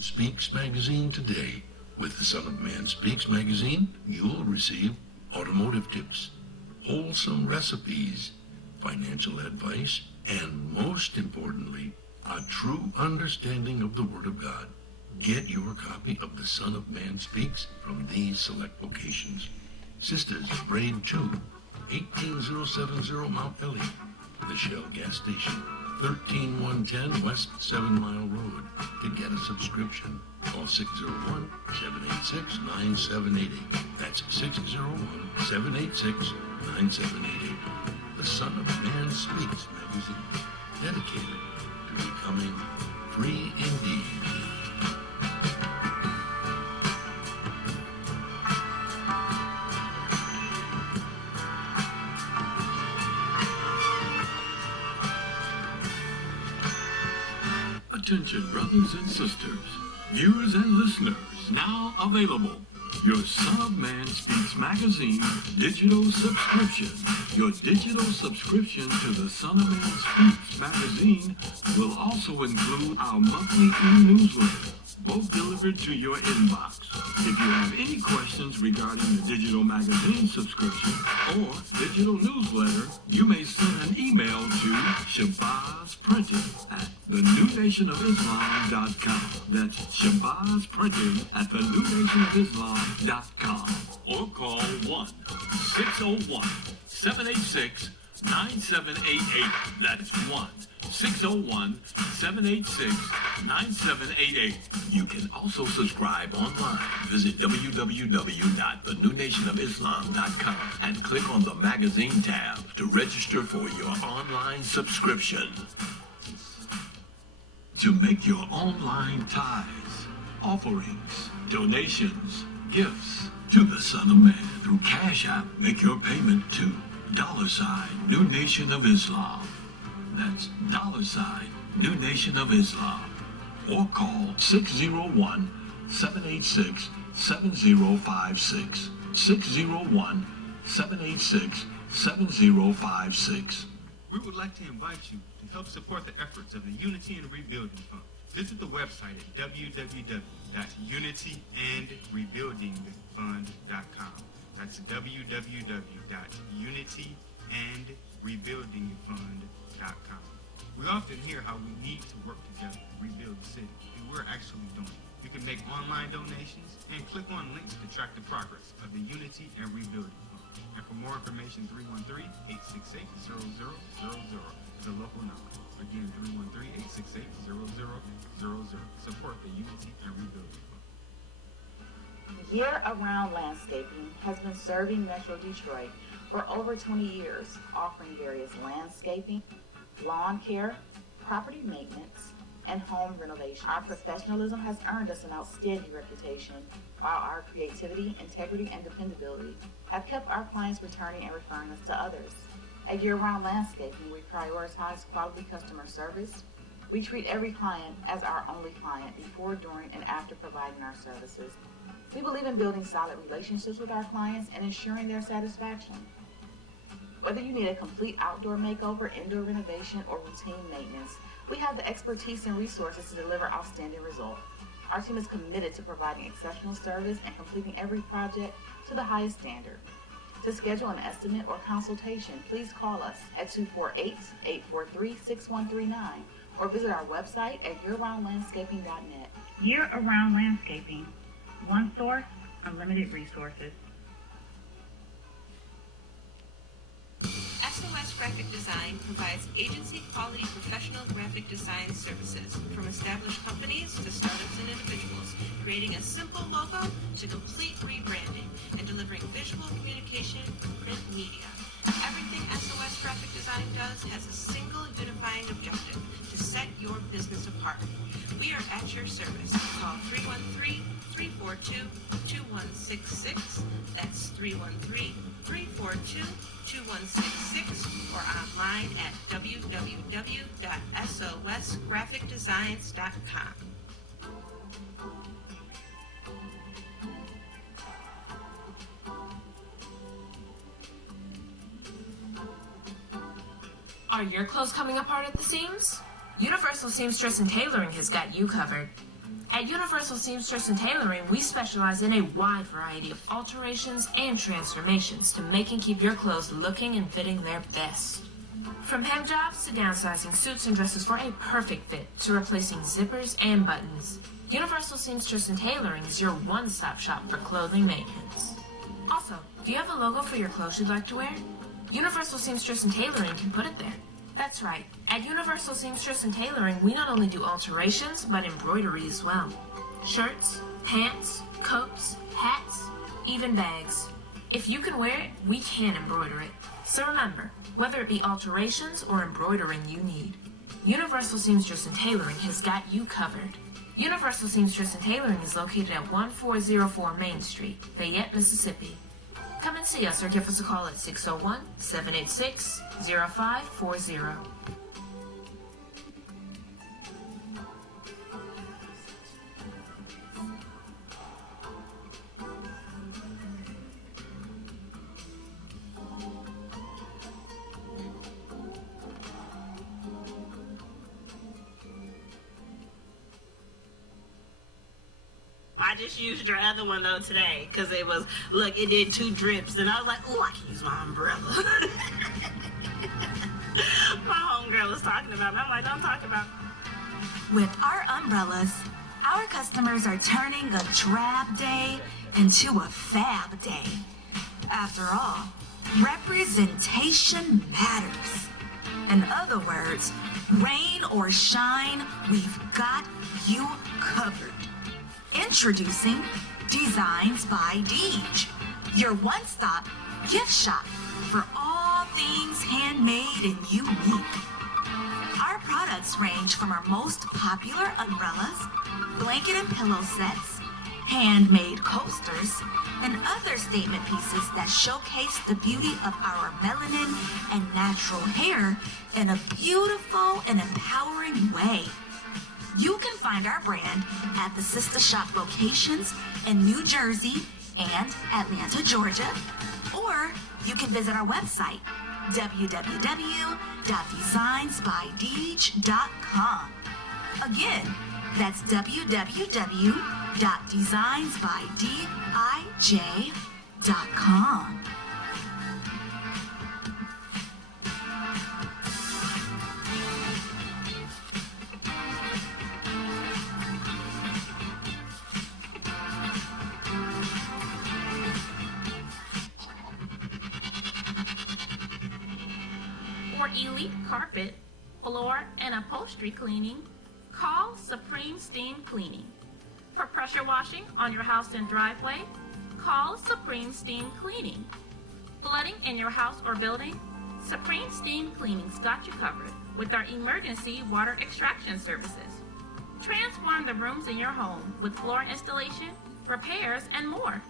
Speaks magazine today. With the Son of Man Speaks magazine, you'll receive automotive tips, wholesome recipes, financial advice, and most importantly, a true understanding of the Word of God. Get your copy of The Son of Man Speaks from these select locations. Sisters, Braid 2, 18070 Mount Elliott, the Shell gas station, 13110 West 7 Mile Road. To get a subscription, call 601-786-9788. That's 601-786-9788. The Son of Man Speaks magazine, dedicated to becoming free indeed. Attention, brothers and sisters, viewers and listeners, now available. Your Son of Man Speaks magazine digital subscription. Your digital subscription to the Son of Man Speaks magazine will also include our monthly e-newsletter, both delivered to your inbox. If you have any questions regarding the digital magazine subscription or digital newsletter, you may send an email to shabazsprinting@thenewnationofislam.com. That's shabazsprinting@thenewnationofislam.com. Or call 1-601-786-9788. That's 1-601-786-9788. You can also subscribe online. Visit www.thenewnationofislam.com and click on the magazine tab to register for your online subscription. To make your online tithes, offerings, donations, gifts to the Son of Man through Cash App, make your payment to $New Nation of Islam. That's $New Nation of Islam. Or call 601-786-7056. 601-786-7056. We would like to invite you to help support the efforts of the Unity and Rebuilding Fund. Visit the website at www.unityandrebuildingfund.com. That's www.unityandrebuildingfund.com. We often hear how we need to work together to rebuild the city, and we're actually doing it. You can make online donations and click on links to track the progress of the Unity and Rebuilding Fund. And for more information, 313-868-0000 is a local number. Again, 313-868-0000. Support the Unity and Rebuilding Fund. Year-Around Landscaping has been serving Metro Detroit for over 20 years, offering various landscaping, lawn care, property maintenance, and home renovation. Our professionalism has earned us an outstanding reputation, while our creativity, integrity, and dependability have kept our clients returning and referring us to others. At Year-Round Landscaping, we prioritize quality customer service. We treat every client as our only client before, during, and after providing our services. We believe in building solid relationships with our clients and ensuring their satisfaction. Whether you need a complete outdoor makeover, indoor renovation, or routine maintenance, we have the expertise and resources to deliver outstanding results. Our team is committed to providing exceptional service and completing every project to the highest standard. To schedule an estimate or consultation, please call us at 248-843-6139 or visit our website at yearroundlandscaping.net. Year-Around Landscaping. One source, unlimited resources. SOS Graphic Design provides agency-quality professional graphic design services from established companies to startups and individuals, creating a simple logo to complete rebranding and delivering visual communication and print media. Everything SOS Graphic Design does has a single unifying objective: to set your business apart. We are at your service. Call 313-342-2166. That's 313-342-2166 or online at www.sosgraphicdesigns.com. Are your clothes coming apart at the seams? Universal Seamstress and Tailoring has got you covered. At Universal Seamstress and Tailoring, we specialize in a wide variety of alterations and transformations to make and keep your clothes looking and fitting their best. From hem jobs to downsizing suits and dresses for a perfect fit to replacing zippers and buttons, Universal Seamstress and Tailoring is your one-stop shop for clothing maintenance. Also, do you have a logo for your clothes you'd like to wear? Universal Seamstress and Tailoring can put it there. That's right. At Universal Seamstress and Tailoring, we not only do alterations, but embroidery as well. Shirts, pants, coats, hats, even bags. If you can wear it, we can embroider it. So remember, whether it be alterations or embroidering you need, Universal Seamstress and Tailoring has got you covered. Universal Seamstress and Tailoring is located at 1404 Main Street, Fayette, Mississippi. Come and see us or give us a call at 601-786-0540. I just used your other one though today because it was, look, it did 2 drips and I was like, oh, I can use my umbrella. My homegirl was talking about me. I'm like, don't talk about me. With our umbrellas, our customers are turning a drab day into a fab day. After all, representation matters. In other words, rain or shine, we've got you covered. Introducing Designs by Deej, your one-stop gift shop for all things handmade and unique. Our products range from our most popular umbrellas, blanket and pillow sets, handmade coasters, and other statement pieces that showcase the beauty of our melanin and natural hair in a beautiful and empowering way. You can find our brand at the sister shop locations in New Jersey and Atlanta, Georgia, or you can visit our website, www.designsbydeej.com. Again, that's www.designsbydij.com. For elite carpet, floor, and upholstery cleaning, call Supreme Steam Cleaning. For pressure washing on your house and driveway, call Supreme Steam Cleaning. Flooding in your house or building? Supreme Steam Cleaning's got you covered with our emergency water extraction services. Transform the rooms in your home with floor installation, repairs, and more.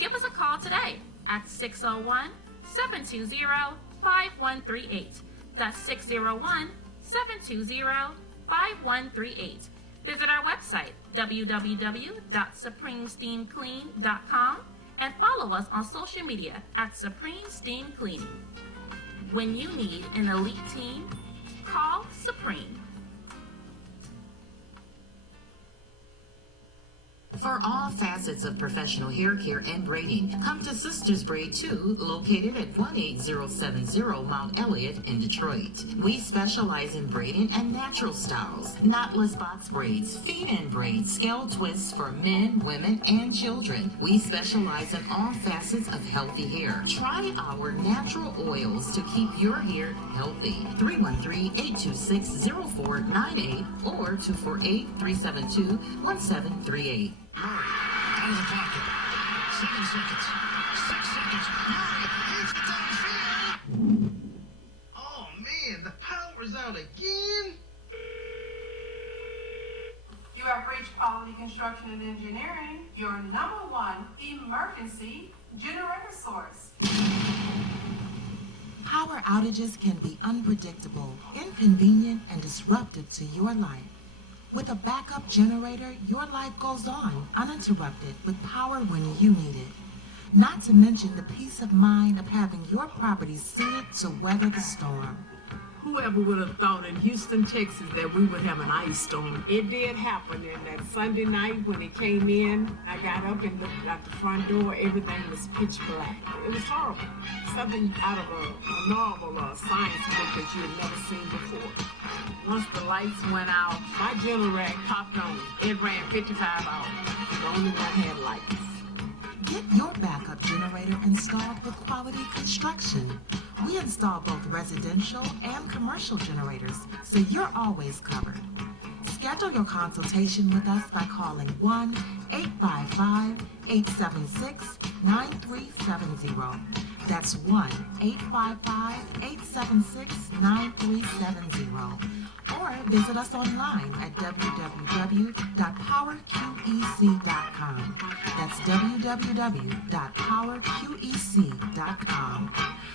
Give us a call today at 601-720-5138. That's 601-720-5138. Visit our website, www.supremesteamclean.com, and follow us on social media at Supreme Steam Cleaning. When you need an elite team, call Supreme. For all facets of professional hair care and braiding, come to Sisters Braid 2, located at 18070 Mount Elliott in Detroit. We specialize in braiding and natural styles, knotless box braids, feed-in braids, scale twists for men, women, and children. We specialize in all facets of healthy hair. Try our natural oils to keep your hair healthy. 313-826-0498 or 248-372-1738. Murray, out of the pocket. 7 seconds. 6 seconds. Murray hits the downfield. Oh, man, the power's out again. You have reached Quality Construction and Engineering, your #1 emergency generator source. Power outages can be unpredictable, inconvenient, and disruptive to your life. With a backup generator, your life goes on uninterrupted with power when you need it. Not to mention the peace of mind of having your property suited to weather the storm. Whoever would have thought in Houston, Texas, that we would have an ice storm? It did happen, and that Sunday night when it came in, I got up and looked out the front door. Everything was pitch black. It was horrible. Something out of a novel or a science book that you had never seen before. Once the lights went out, my generator popped on. It ran 55 hours. The only one had lights. Get your backup generator installed with Quality Construction. We install both residential and commercial generators, so you're always covered. Schedule your consultation with us by calling 1-855-876-9370. That's 1-855-876-9370. Or visit us online at www.powerqec.com. That's www.powerqec.com.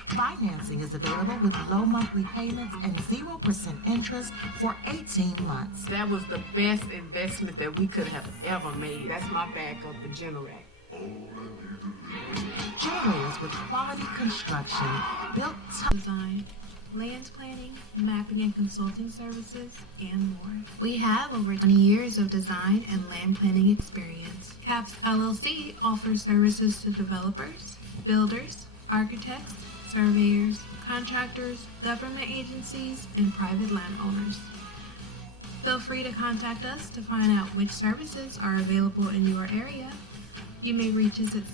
Financing is available with low monthly payments and 0% interest for 18 months. That was the best investment that we could have ever made. That's my backup for generator. Generators with Quality Construction, built to design, land planning, mapping and consulting services, and more. We have over 20 years of design and land planning experience. CAPS LLC offers services to developers, builders, architects, surveyors, contractors, government agencies, and private landowners. Feel free to contact us to find out which services are available in your area. You may reach us at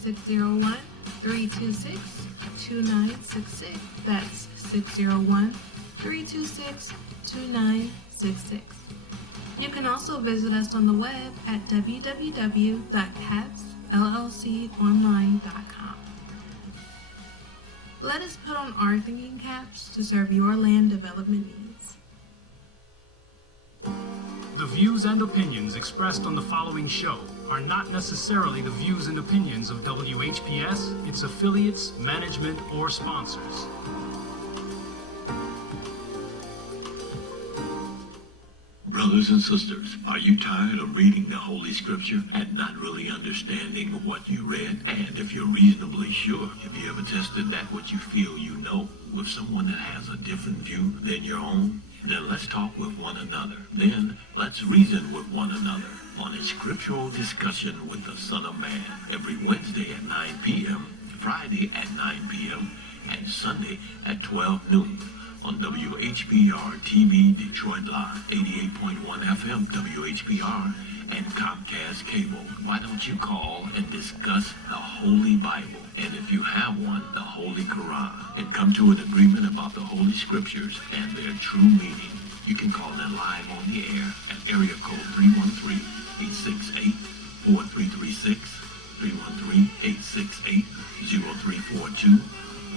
601-326-2966. That's 601-326-2966. You can also visit us on the web at www.capsllconline.com. Let us put on our thinking caps to serve your land development needs. The views and opinions expressed on the following show are not necessarily the views and opinions of WHPS, its affiliates, management, or sponsors. Brothers and sisters, are you tired of reading the Holy Scripture and not really understanding what you read? And if you're reasonably sure, have you ever tested that what you feel you know with someone that has a different view than your own? Then let's talk with one another. Then let's reason with one another on a Scriptural Discussion with the Son of Man every Wednesday at 9 p.m., Friday at 9 p.m., and Sunday at 12 noon. On WHPR TV Detroit Live, 88.1 FM WHPR, and Comcast Cable. Why don't you call and discuss the Holy Bible, and if you have one, the Holy Quran, and come to an agreement about the Holy Scriptures and their true meaning? You can call in live on the air at area code 313-868-4336, 313-868-0342,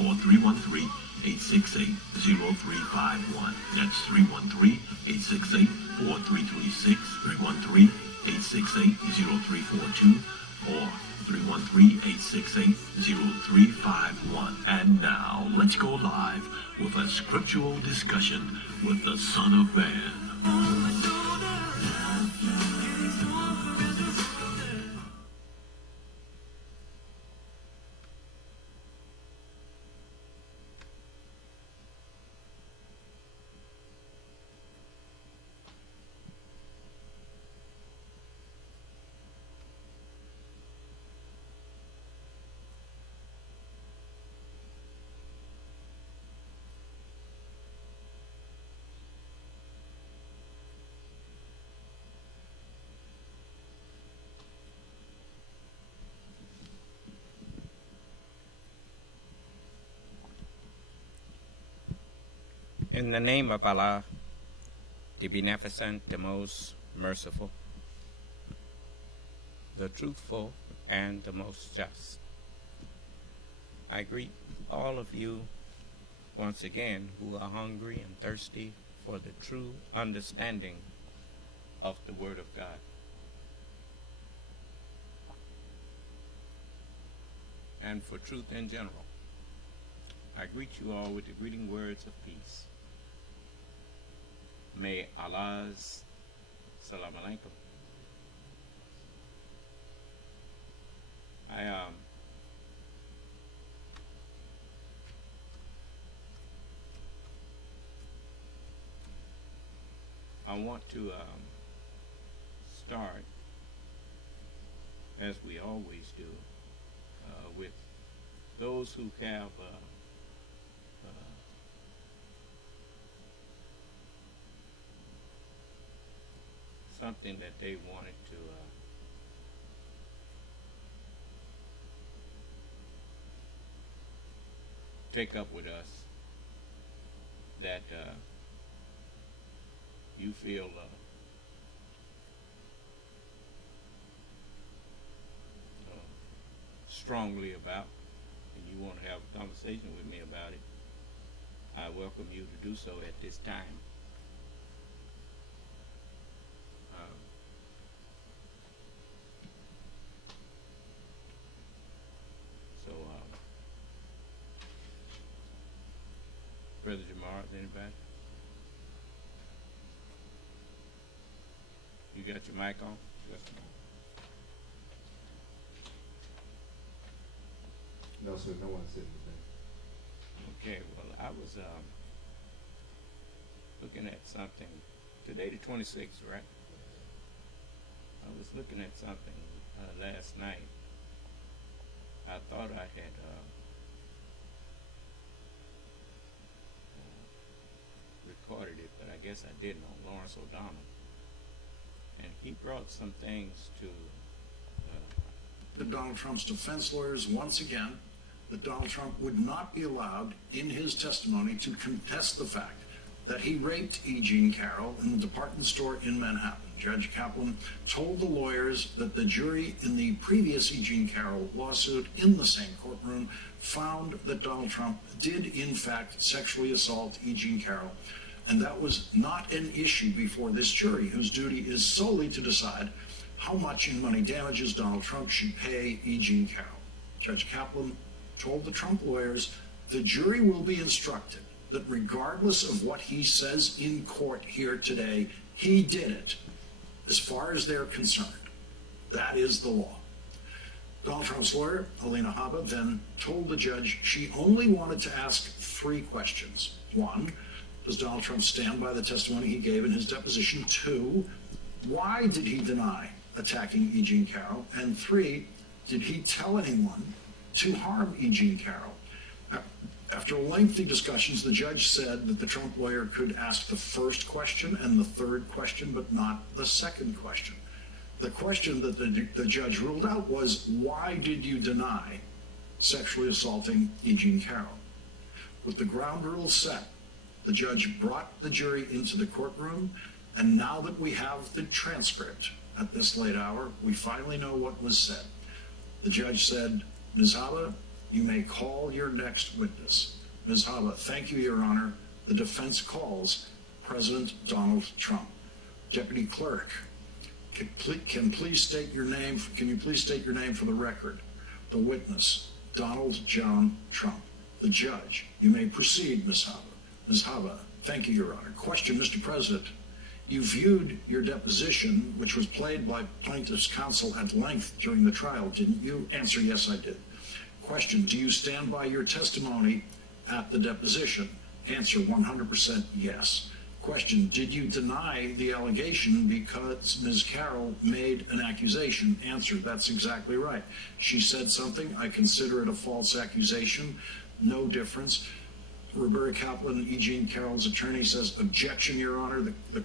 or 313-868-0351. That's 313-868-4336, 313-868-0342, or 313-868-0351. And now, let's go live with a Scriptural Discussion with the Son of Man. In the name of Allah, the Beneficent, the Most Merciful, the Truthful, and the Most Just, I greet all of you once again who are hungry and thirsty for the true understanding of the Word of God. And for truth in general. I greet you all with the greeting words of peace. May Allah's Salam Alaikum. I want to start, as we always do, with those who have something that they wanted to take up with us, that you feel strongly about, and you want to have a conversation with me about it, I welcome you to do so at this time. Brother Jamar, anybody? You got your mic on? Yes. No, sir, no one said anything. Okay, well, I was looking at something today, the 26th, right? I was looking at something last night. I thought I had recorded it, but I guess I didn't, on Lawrence O'Donnell. And he brought some things to Donald Trump's defense lawyers once again that Donald Trump would not be allowed in his testimony to contest the fact that he raped E. Jean Carroll in the department store in Manhattan. Judge Kaplan told the lawyers that the jury in the previous E. Jean Carroll lawsuit in the same courtroom found that Donald Trump did in fact sexually assault E. Jean Carroll, and that was not an issue before this jury, whose duty is solely to decide how much in money damages Donald Trump should pay E. Jean Carroll. Judge Kaplan told the Trump lawyers the jury will be instructed that regardless of what he says in court here today, he did it, as far as they're concerned. That is the law. Donald Trump's lawyer, Alina Habba, then told the judge she only wanted to ask 3 questions. 1, does Donald Trump stand by the testimony he gave in his deposition? 2, why did he deny attacking E. Jean Carroll? And 3, did he tell anyone to harm E. Jean Carroll? After lengthy discussions, the judge said that the Trump lawyer could ask the first question and the third question, but not the second question. The question that the judge ruled out was, why did you deny sexually assaulting E. Jean Carroll? With the ground rules set, the judge brought the jury into the courtroom, and now that we have the transcript at this late hour, we finally know what was said. The judge said, Ms. Habba, you may call your next witness. Ms. Habba, thank you, Your Honor. The defense calls President Donald Trump. Deputy Clerk, can you please state your name for the record? The witness, Donald John Trump. The judge, you may proceed, Ms. Habba. Ms. Habba, thank you, Your Honor. Question, Mr. President. You viewed your deposition, which was played by plaintiff's counsel at length during the trial, didn't you? Answer, yes, I did. Question, do you stand by your testimony at the deposition? Answer, 100% yes. Question, did you deny the allegation because Ms. Carroll made an accusation? Answer, that's exactly right. She said something. I consider it a false accusation. No difference. Roberta Kaplan, E. Jean Carroll's attorney, says, objection, Your Honor. The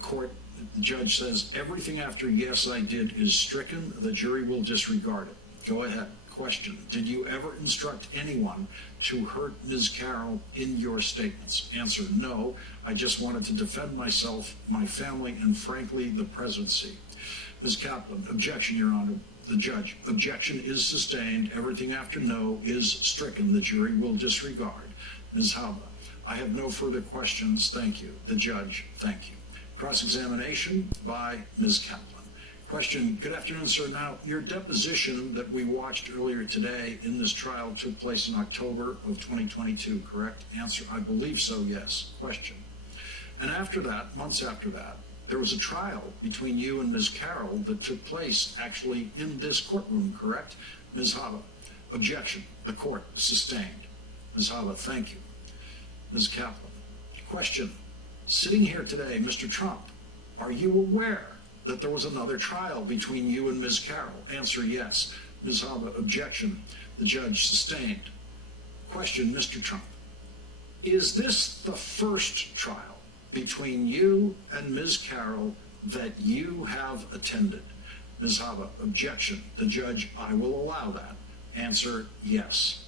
judge says, everything after yes, I did is stricken. The jury will disregard it. Go ahead. Question, did you ever instruct anyone to hurt Ms. Carroll in your statements? Answer, no. I just wanted to defend myself, my family, and frankly, the presidency. Ms. Kaplan, objection, Your Honor. The judge, objection is sustained. Everything after no is stricken. The jury will disregard. Ms. Habba, I have no further questions. Thank you. The judge, thank you. Cross-examination by Ms. Kaplan. Question, good afternoon, sir. Now, your deposition that we watched earlier today in this trial took place in October of 2022, correct? Answer, I believe so, yes. Question. And after that, months after that, there was a trial between you and Ms. Carroll that took place actually in this courtroom, correct? Ms. Habba, objection. The court sustained. Ms. Habba, thank you. Ms. Kaplan, question. Sitting here today, Mr. Trump Are you aware that there was another trial between you and Ms. Carroll? Answer, yes. Ms. Haba, objection. The judge sustained. Question, Mr. Trump. Is this the first trial between you and Ms. Carroll that you have attended? Ms. Haba, objection. The judge, I will allow that. Answer, yes.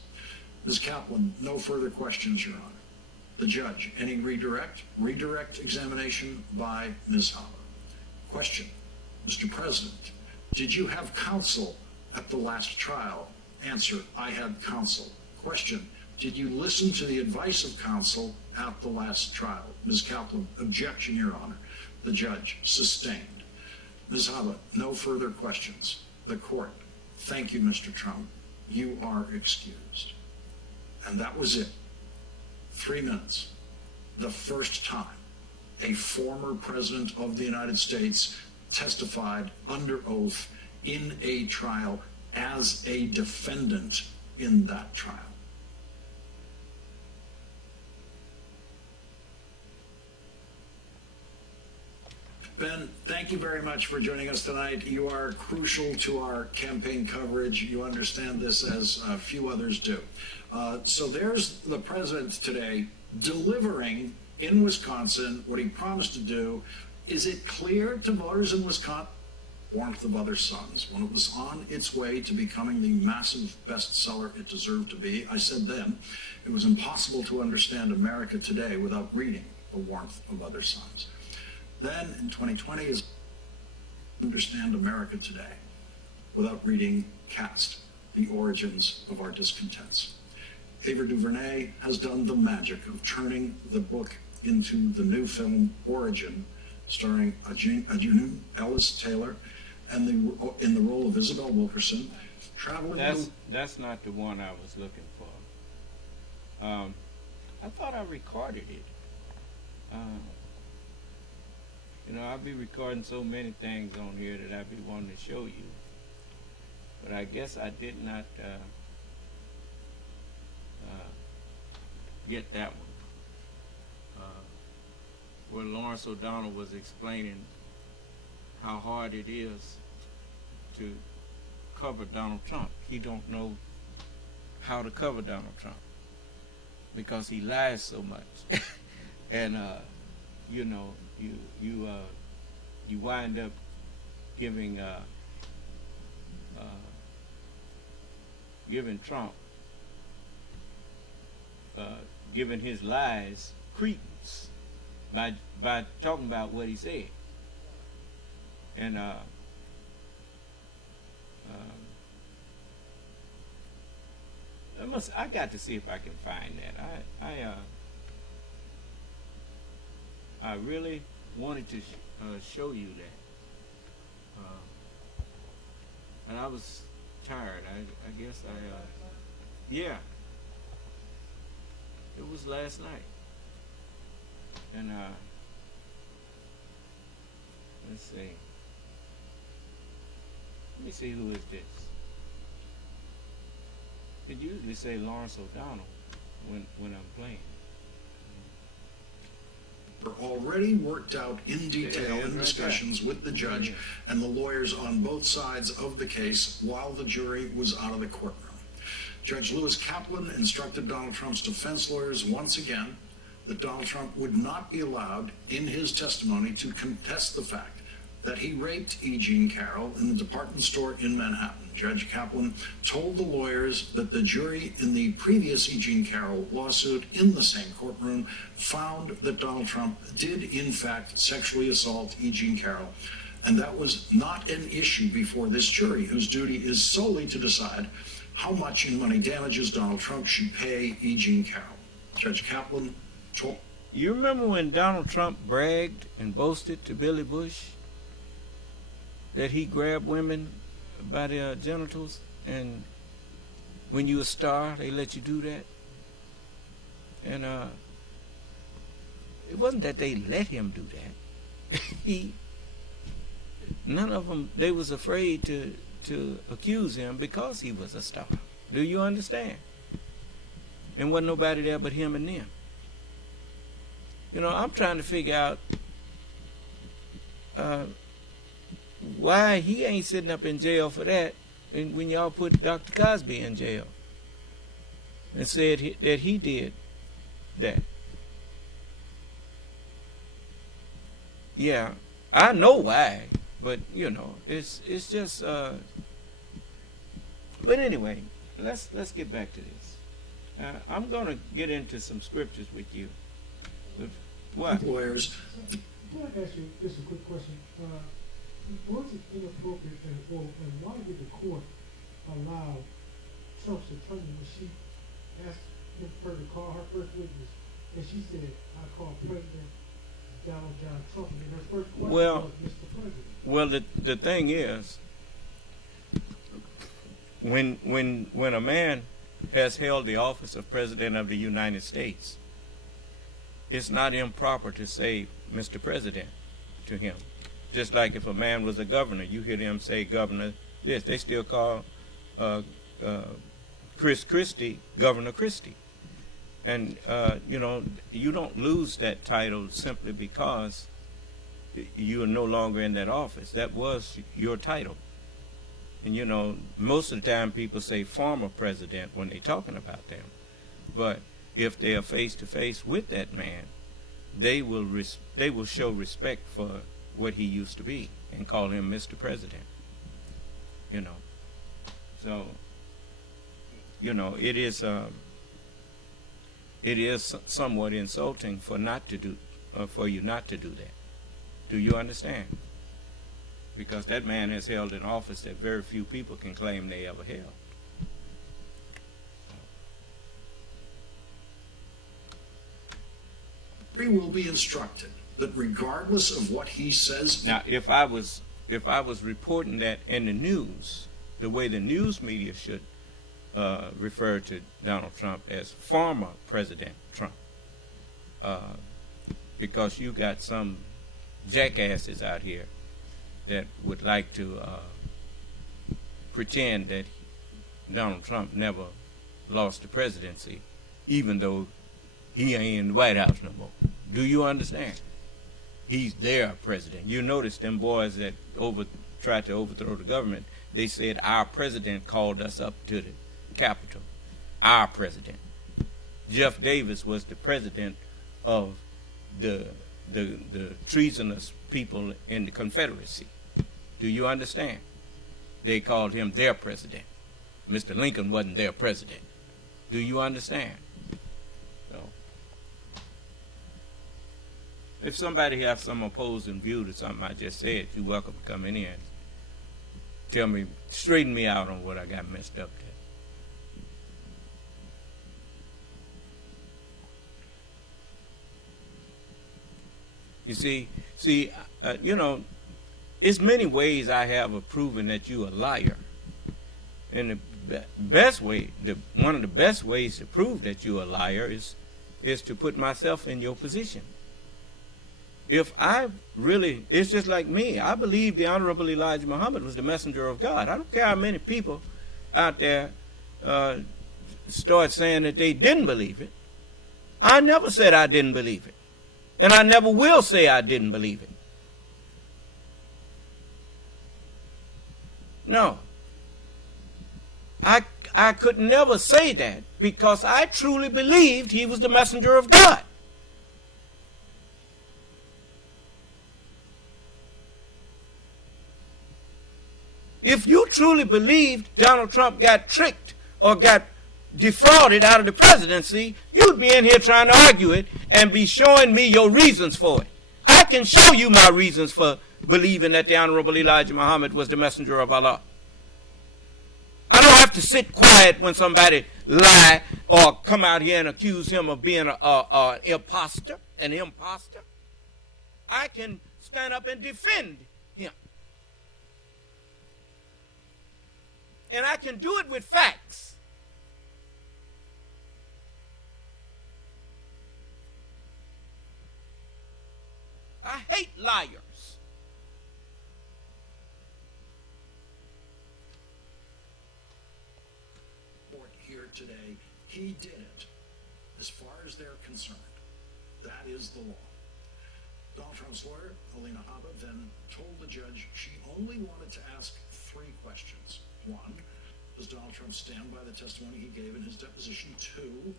Ms. Kaplan, no further questions, Your Honor. The judge, any redirect? Redirect examination by Ms. Haba. Question, Mr. President, did you have counsel at the last trial? Answer, I had counsel. Question, did you listen to the advice of counsel at the last trial? Ms. Kaplan, objection, Your Honor. The judge, sustained. Ms. Haba, no further questions. The court, thank you, Mr. Trump. You are excused. And that was it. 3 minutes. The first time a former president of the United States testified under oath in a trial as a defendant in that trial. Ben, thank you very much for joining us tonight. You are crucial to our campaign coverage. You understand this as few others do. So there's the president today delivering in Wisconsin what he promised to do. Is it clear to voters in Wisconsin? Warmth of Other Suns, when it was on its way to becoming the massive bestseller it deserved to be, I said then it was impossible to understand America today without reading The Warmth of Other Suns. Then in 2020 is understand America today without reading Cast, The Origins of Our Discontents. Ava DuVernay has done the magic of turning the book into the new film Origin, starring Ajunu Ellis Taylor and in the role of Isabel Wilkerson, traveling. That's not the one I was looking for. I thought I recorded it. I'll be recording so many things on here that I'll be wanting to show you. But I guess I did not get that one. Where Lawrence O'Donnell was explaining how hard it is to cover Donald Trump. He don't know how to cover Donald Trump because he lies so much. And you wind up giving Trump giving his lies credence by talking about what he said. And I got to see if I can find that. I really wanted to show you that, and I was tired. I guess yeah, it was last night, and let's see. Let me see, who is this? It usually say Lawrence O'Donnell when I'm playing. Already worked out in detail in discussions with the judge and the lawyers on both sides of the case while the jury was out of the courtroom. Judge Lewis Kaplan instructed Donald Trump's defense lawyers once again that Donald Trump would not be allowed in his testimony to contest the fact that he raped E. Jean Carroll in the department store in Manhattan. Judge Kaplan told the lawyers that the jury in the previous E. Jean Carroll lawsuit in the same courtroom found that Donald Trump did in fact sexually assault E. Jean Carroll, and that was not an issue before this jury, whose duty is solely to decide how much in money damages Donald Trump should pay E. Jean Carroll. Judge Kaplan told... You remember when Donald Trump bragged and boasted to Billy Bush that he grabbed women by their genitals, and when you're a star, they let you do that? And it wasn't that they let him do that. None of them, they was afraid to accuse him because he was a star. Do you understand? And wasn't nobody there but him and them. I'm trying to figure out why he ain't sitting up in jail for that, and when y'all put Dr. Cosby in jail and said that he did that. Yeah, I know why, but you know, it's just. But anyway, let's get back to this. I'm gonna get into some scriptures with you. What? Lawyers. I'd like to ask you just a quick question. Was it inappropriate and why did the court allow Trump's attorney when she asked her to call her first witness and she said, I call President Donald John Trump, and her first question was Mr. President? Well, the thing is, when a man has held the office of President of the United States, it's not improper to say Mr. President to him. Just like if a man was a governor, you hear them say Governor this. They still call Chris Christie Governor Christie. And, you know, you don't lose that title simply because you are no longer in that office. That was your title. And, you know, most of the time people say former president when they're talking about them. But if they are face-to-face with that man, they will show respect for what he used to be and call him Mr. President. You know. So, you know, it is somewhat insulting for you not to do that. Do you understand? Because that man has held an office that very few people can claim they ever held. We will be instructed that regardless of what he says. Now, if I was reporting that in the news, the way the news media should refer to Donald Trump as former President Trump, because you got some jackasses out here that would like to pretend that Donald Trump never lost the presidency, even though he ain't in the White House no more. Do you understand? He's their president. You notice them boys that tried to overthrow the government, they said our president called us up to the Capitol. Our president. Jeff Davis was the president of the treasonous people in the Confederacy. Do you understand? They called him their president. Mr. Lincoln wasn't their president. Do you understand? So, if somebody has some opposing view to something I just said, you're welcome to come in here and tell me, straighten me out on what I got messed up to. You see, you know, it's many ways I have of proving that you're a liar. And the best way, one of the best ways to prove that you're a liar is to put myself in your position. If I really, it's just like me. I believe the Honorable Elijah Muhammad was the messenger of God. I don't care how many people out there start saying that they didn't believe it. I never said I didn't believe it. And I never will say I didn't believe it. No. I could never say that because I truly believed he was the messenger of God. If you truly believed Donald Trump got tricked or got defrauded out of the presidency, you'd be in here trying to argue it and be showing me your reasons for it. I can show you my reasons for believing that the Honorable Elijah Muhammad was the messenger of Allah. I don't have to sit quiet when somebody lie or come out here and accuse him of being an imposter. I can stand up and defend him. And I can do it with facts. I hate liars. Here today, he did it. As far as they're concerned, that is the law. Donald Trump's lawyer, Alina Habba, then told the judge she only wanted to ask 3 questions. 1, does Donald Trump stand by the testimony he gave in his deposition? 2,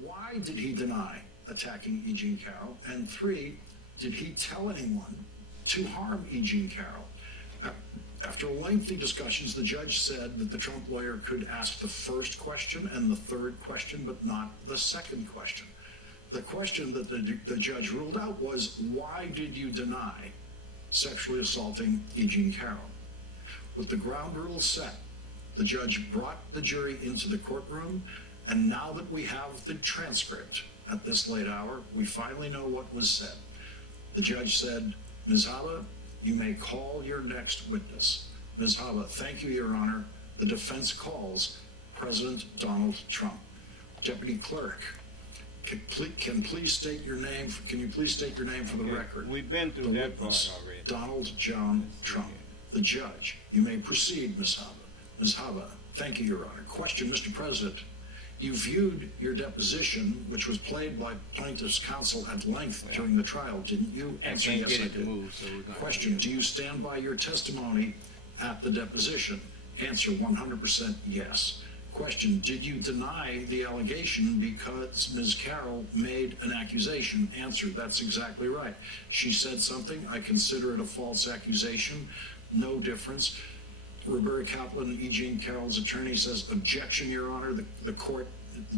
why did he deny attacking E. Jean Carroll? And 3, did he tell anyone to harm E. Jean Carroll? After lengthy discussions, the judge said that the Trump lawyer could ask the first question and the third question, but not the second question. The question that the judge ruled out was, why did you deny sexually assaulting E. Jean Carroll? With the ground rules set, the judge brought the jury into the courtroom, and now that we have the transcript at this late hour, we finally know what was said. The judge said, Ms. Habba, you may call your next witness. Ms. Habba, thank you, Your Honor. The defense calls President Donald Trump. Deputy Clerk, can you please state your name for the record? We've been through the that witness, part already. Donald John Trump. The judge, you may proceed, Ms. Habba. Ms. Habba, thank you, Your Honor. Question, Mr. President. You viewed your deposition, which was played by plaintiff's counsel at length during the trial, didn't you? Answer, yes, I did. Question, do you stand by your testimony at the deposition? Answer, 100% yes. Question, did you deny the allegation because Ms. Carroll made an accusation? Answer, that's exactly right. She said something. I consider it a false accusation. No difference. Roberta Kaplan, E. Jean Carroll's attorney, says, objection, Your Honor. The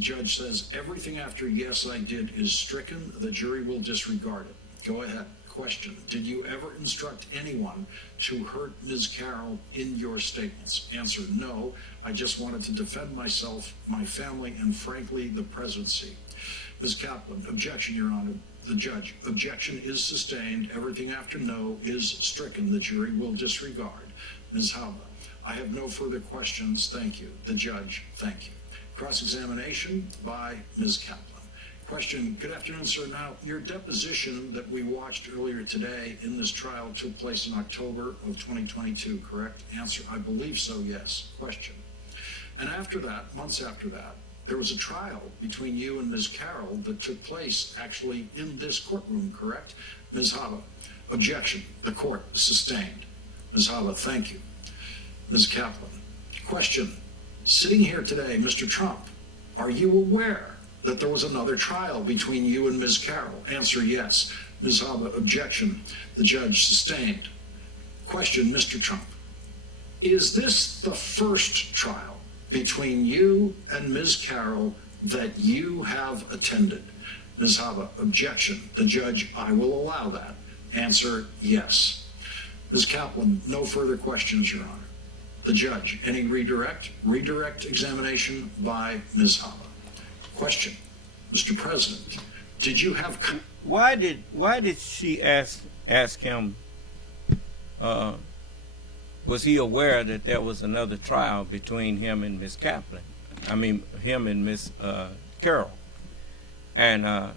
judge says, everything after yes, I did is stricken. The jury will disregard it. Go ahead. Question, did you ever instruct anyone to hurt Ms. Carroll in your statements? Answer, no. I just wanted to defend myself, my family, and frankly, the presidency. Ms. Kaplan, objection, Your Honor. The judge, objection is sustained. Everything after no is stricken. The jury will disregard. Ms. Habba, I have no further questions. Thank you. The judge, thank you. Cross-examination by Ms. Kaplan. Question, good afternoon, sir. Now, your deposition that we watched earlier today in this trial took place in October of 2022, correct? Answer, I believe so, yes. Question. And after that, months after that, there was a trial between you and Ms. Carroll that took place actually in this courtroom, correct? Ms. Habba, objection. The court sustained. Ms. Habba, thank you. Ms. Kaplan, question. Sitting here today, Mr. Trump, are you aware that there was another trial between you and Ms. Carroll? Answer, yes. Ms. Habba, objection. The judge sustained. Question, Mr. Trump, is this the first trial between you and Ms. Carroll that you have attended? Ms. Habba, objection. The judge, I will allow that. Answer, yes. Ms. Kaplan, no further questions, Your Honor. The judge, any redirect? Redirect examination by Ms. Habba. Question, Mr. President, did you have... Why did she ask him, was he aware that there was another trial between him and Ms. Kaplan? I mean, him and Ms. Carroll. And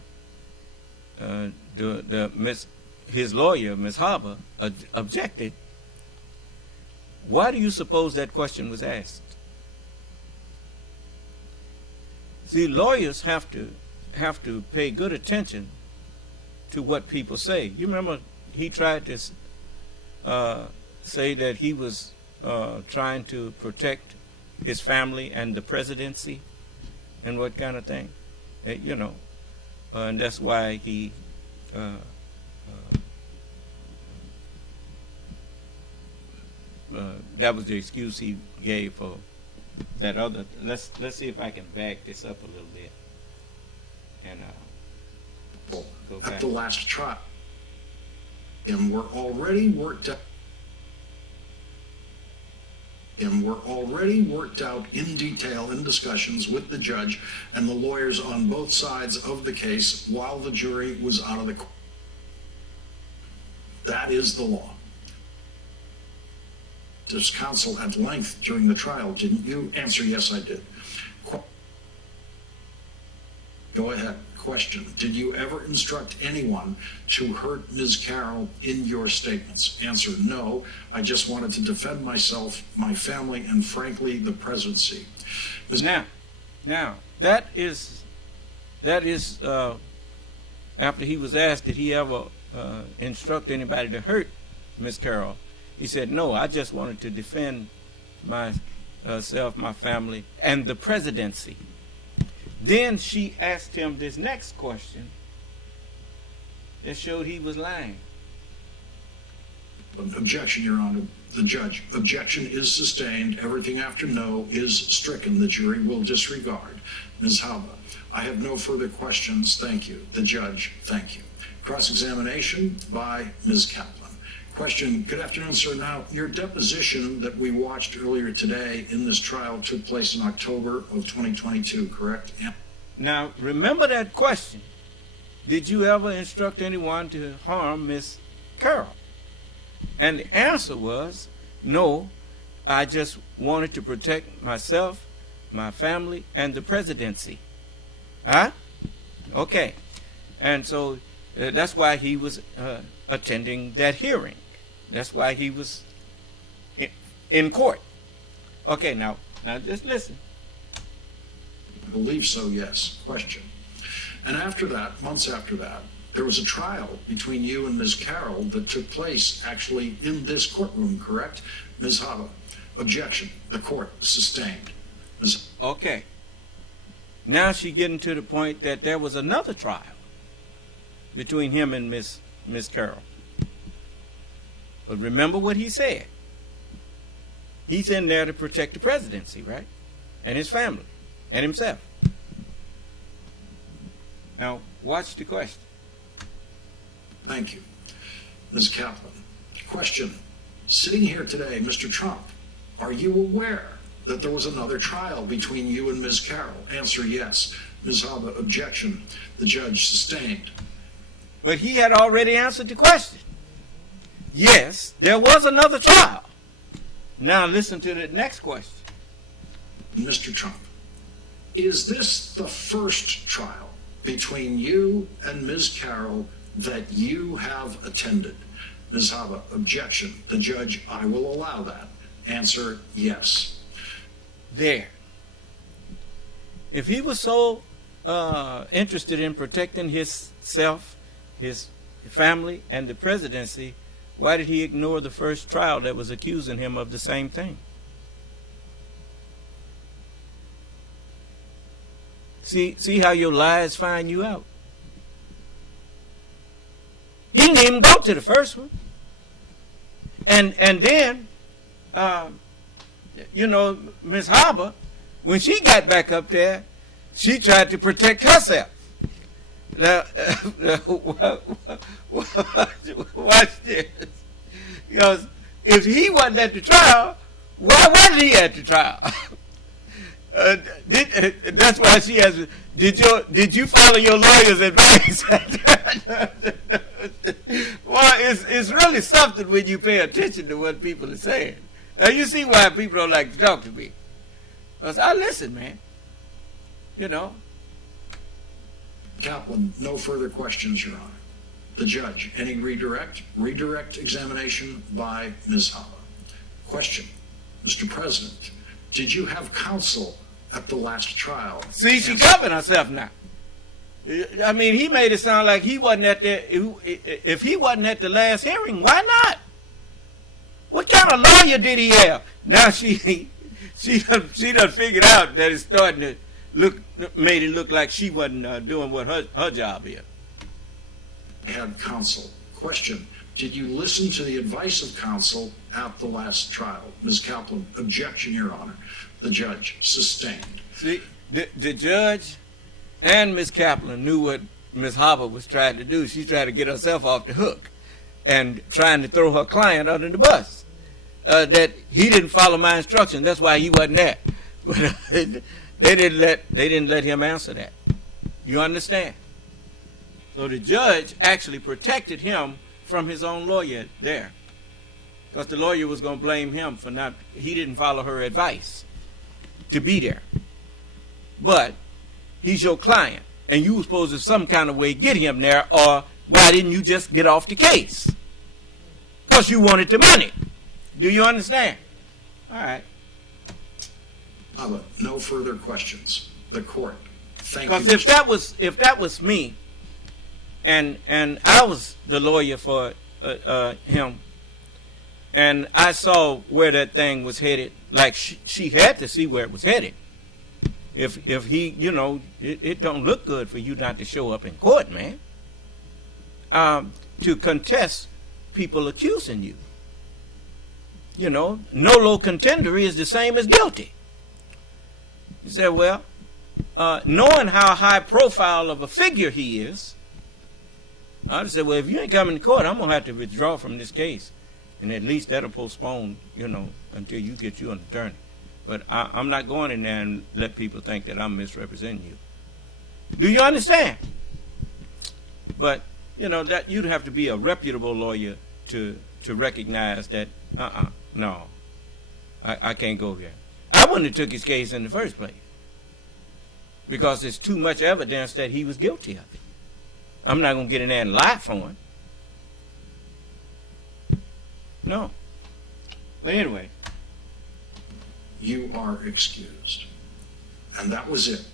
his lawyer, Ms. Habba, objected. Why do you suppose that question was asked? See, lawyers have to pay good attention to what people say. You remember he tried to say that he was trying to protect his family and the presidency and what kind of thing, and that's why he that was the excuse he gave for that other. Let's see if I can back this up a little bit and go back. At the last trial, and we're already worked out in detail in discussions with the judge and the lawyers on both sides of the case while the jury was out of the court. That is the law. This counsel at length during the trial, didn't you? Answer, yes, I did. Go ahead. Question, did you ever instruct anyone to hurt Ms. Carroll in your statements? Answer, no. I just wanted to defend myself, my family, and frankly, the presidency. Now, that is after he was asked, did he ever instruct anybody to hurt Miss Carroll. He said, no, I just wanted to defend myself, my family, and the presidency. Then she asked him this next question that showed he was lying. Objection, Your Honor. The judge. Objection is sustained. Everything after no is stricken. The jury will disregard. Ms. Haba, I have no further questions. Thank you. The judge, thank you. Cross-examination by Ms. Kaplan. Question. Good afternoon, sir. Now, your deposition that we watched earlier today in this trial took place in October of 2022, correct? Now, remember that question. Did you ever instruct anyone to harm Miss Carroll? And the answer was, no, I just wanted to protect myself, my family, and the presidency. Huh? Okay. And so that's why he was attending that hearing. That's why he was in court. Okay, now just listen. I believe so, yes. Question. And after that, months after that, there was a trial between you and Ms. Carroll that took place actually in this courtroom, correct? Ms. Haba, objection. The court sustained. Ms. Okay. Now she's getting to the point that there was another trial between him and Miss Carroll. But remember what he said. He's in there to protect the presidency, right? And his family and himself. Now, watch the question. Thank you. Ms. Kaplan. Question. Sitting here today, Mr. Trump, are you aware that there was another trial between you and Ms. Carroll? Answer, yes. Ms. Haba, objection. The judge sustained. But he had already answered the question. Yes, there was another trial. Now listen to the next question. Mr. Trump, is this the first trial between you and Ms. Carroll that you have attended? Ms. Haba, objection. The judge, I will allow that. Answer, yes. There. If he was so interested in protecting himself, his family, and the presidency, why did he ignore the first trial that was accusing him of the same thing? See how your lies find you out? He didn't even go to the first one. And then, Miss Haba, when she got back up there, she tried to protect herself. Now, watch this. Because if he wasn't at the trial, why wasn't he at the trial? That's why she has. Did you follow your lawyer's advice? Well, it's really something when you pay attention to what people are saying. Now you see why people don't like to talk to me. Because I listen, man. You know. Kaplan, no further questions, Your Honor. The judge, any redirect? Redirect examination by Ms. Haba. Question, Mr. President, did you have counsel at the last trial? See, she's covering herself now. I mean, he made it sound like he wasn't at the. If he wasn't at the last hearing, why not? What kind of lawyer did he have? Now she done figured out that it's starting to made it look like she wasn't doing what her job is. Had counsel. Question, did you listen to the advice of counsel at the last trial? Ms. Kaplan, objection, Your Honor. The judge, sustained. See, the judge and Ms. Kaplan knew what Ms. Haba was trying to do. She's trying to get herself off the hook and trying to throw her client under the bus. That he didn't follow my instruction. That's why he wasn't there. But they didn't let him answer that. You understand? So the judge actually protected him from his own lawyer there. Because the lawyer was going to blame him for he didn't follow her advice to be there. But he's your client, and you were supposed to some kind of way get him there, or why didn't you just get off the case? Because you wanted the money. Do you understand? All right. No further questions. The court. Thank you. Because if that was me, And I was the lawyer for him, and I saw where that thing was headed. Like she had to see where it was headed. If he, you know, it don't look good for you not to show up in court, man. To contest people accusing you. You know, nolo contendere is the same as guilty. He said, well, knowing how high profile of a figure he is, I said, well, if you ain't coming to court, I'm going to have to withdraw from this case. And at least that'll postpone, you know, until you get you an attorney. But I'm not going in there and let people think that I'm misrepresenting you. Do you understand? But, you know, that you'd have to be a reputable lawyer to recognize that, no, I can't go here. I wouldn't have took his case in the first place. Because there's too much evidence that he was guilty of it. I'm not going to get in there and lie for him. No. But anyway. You are excused. And that was it.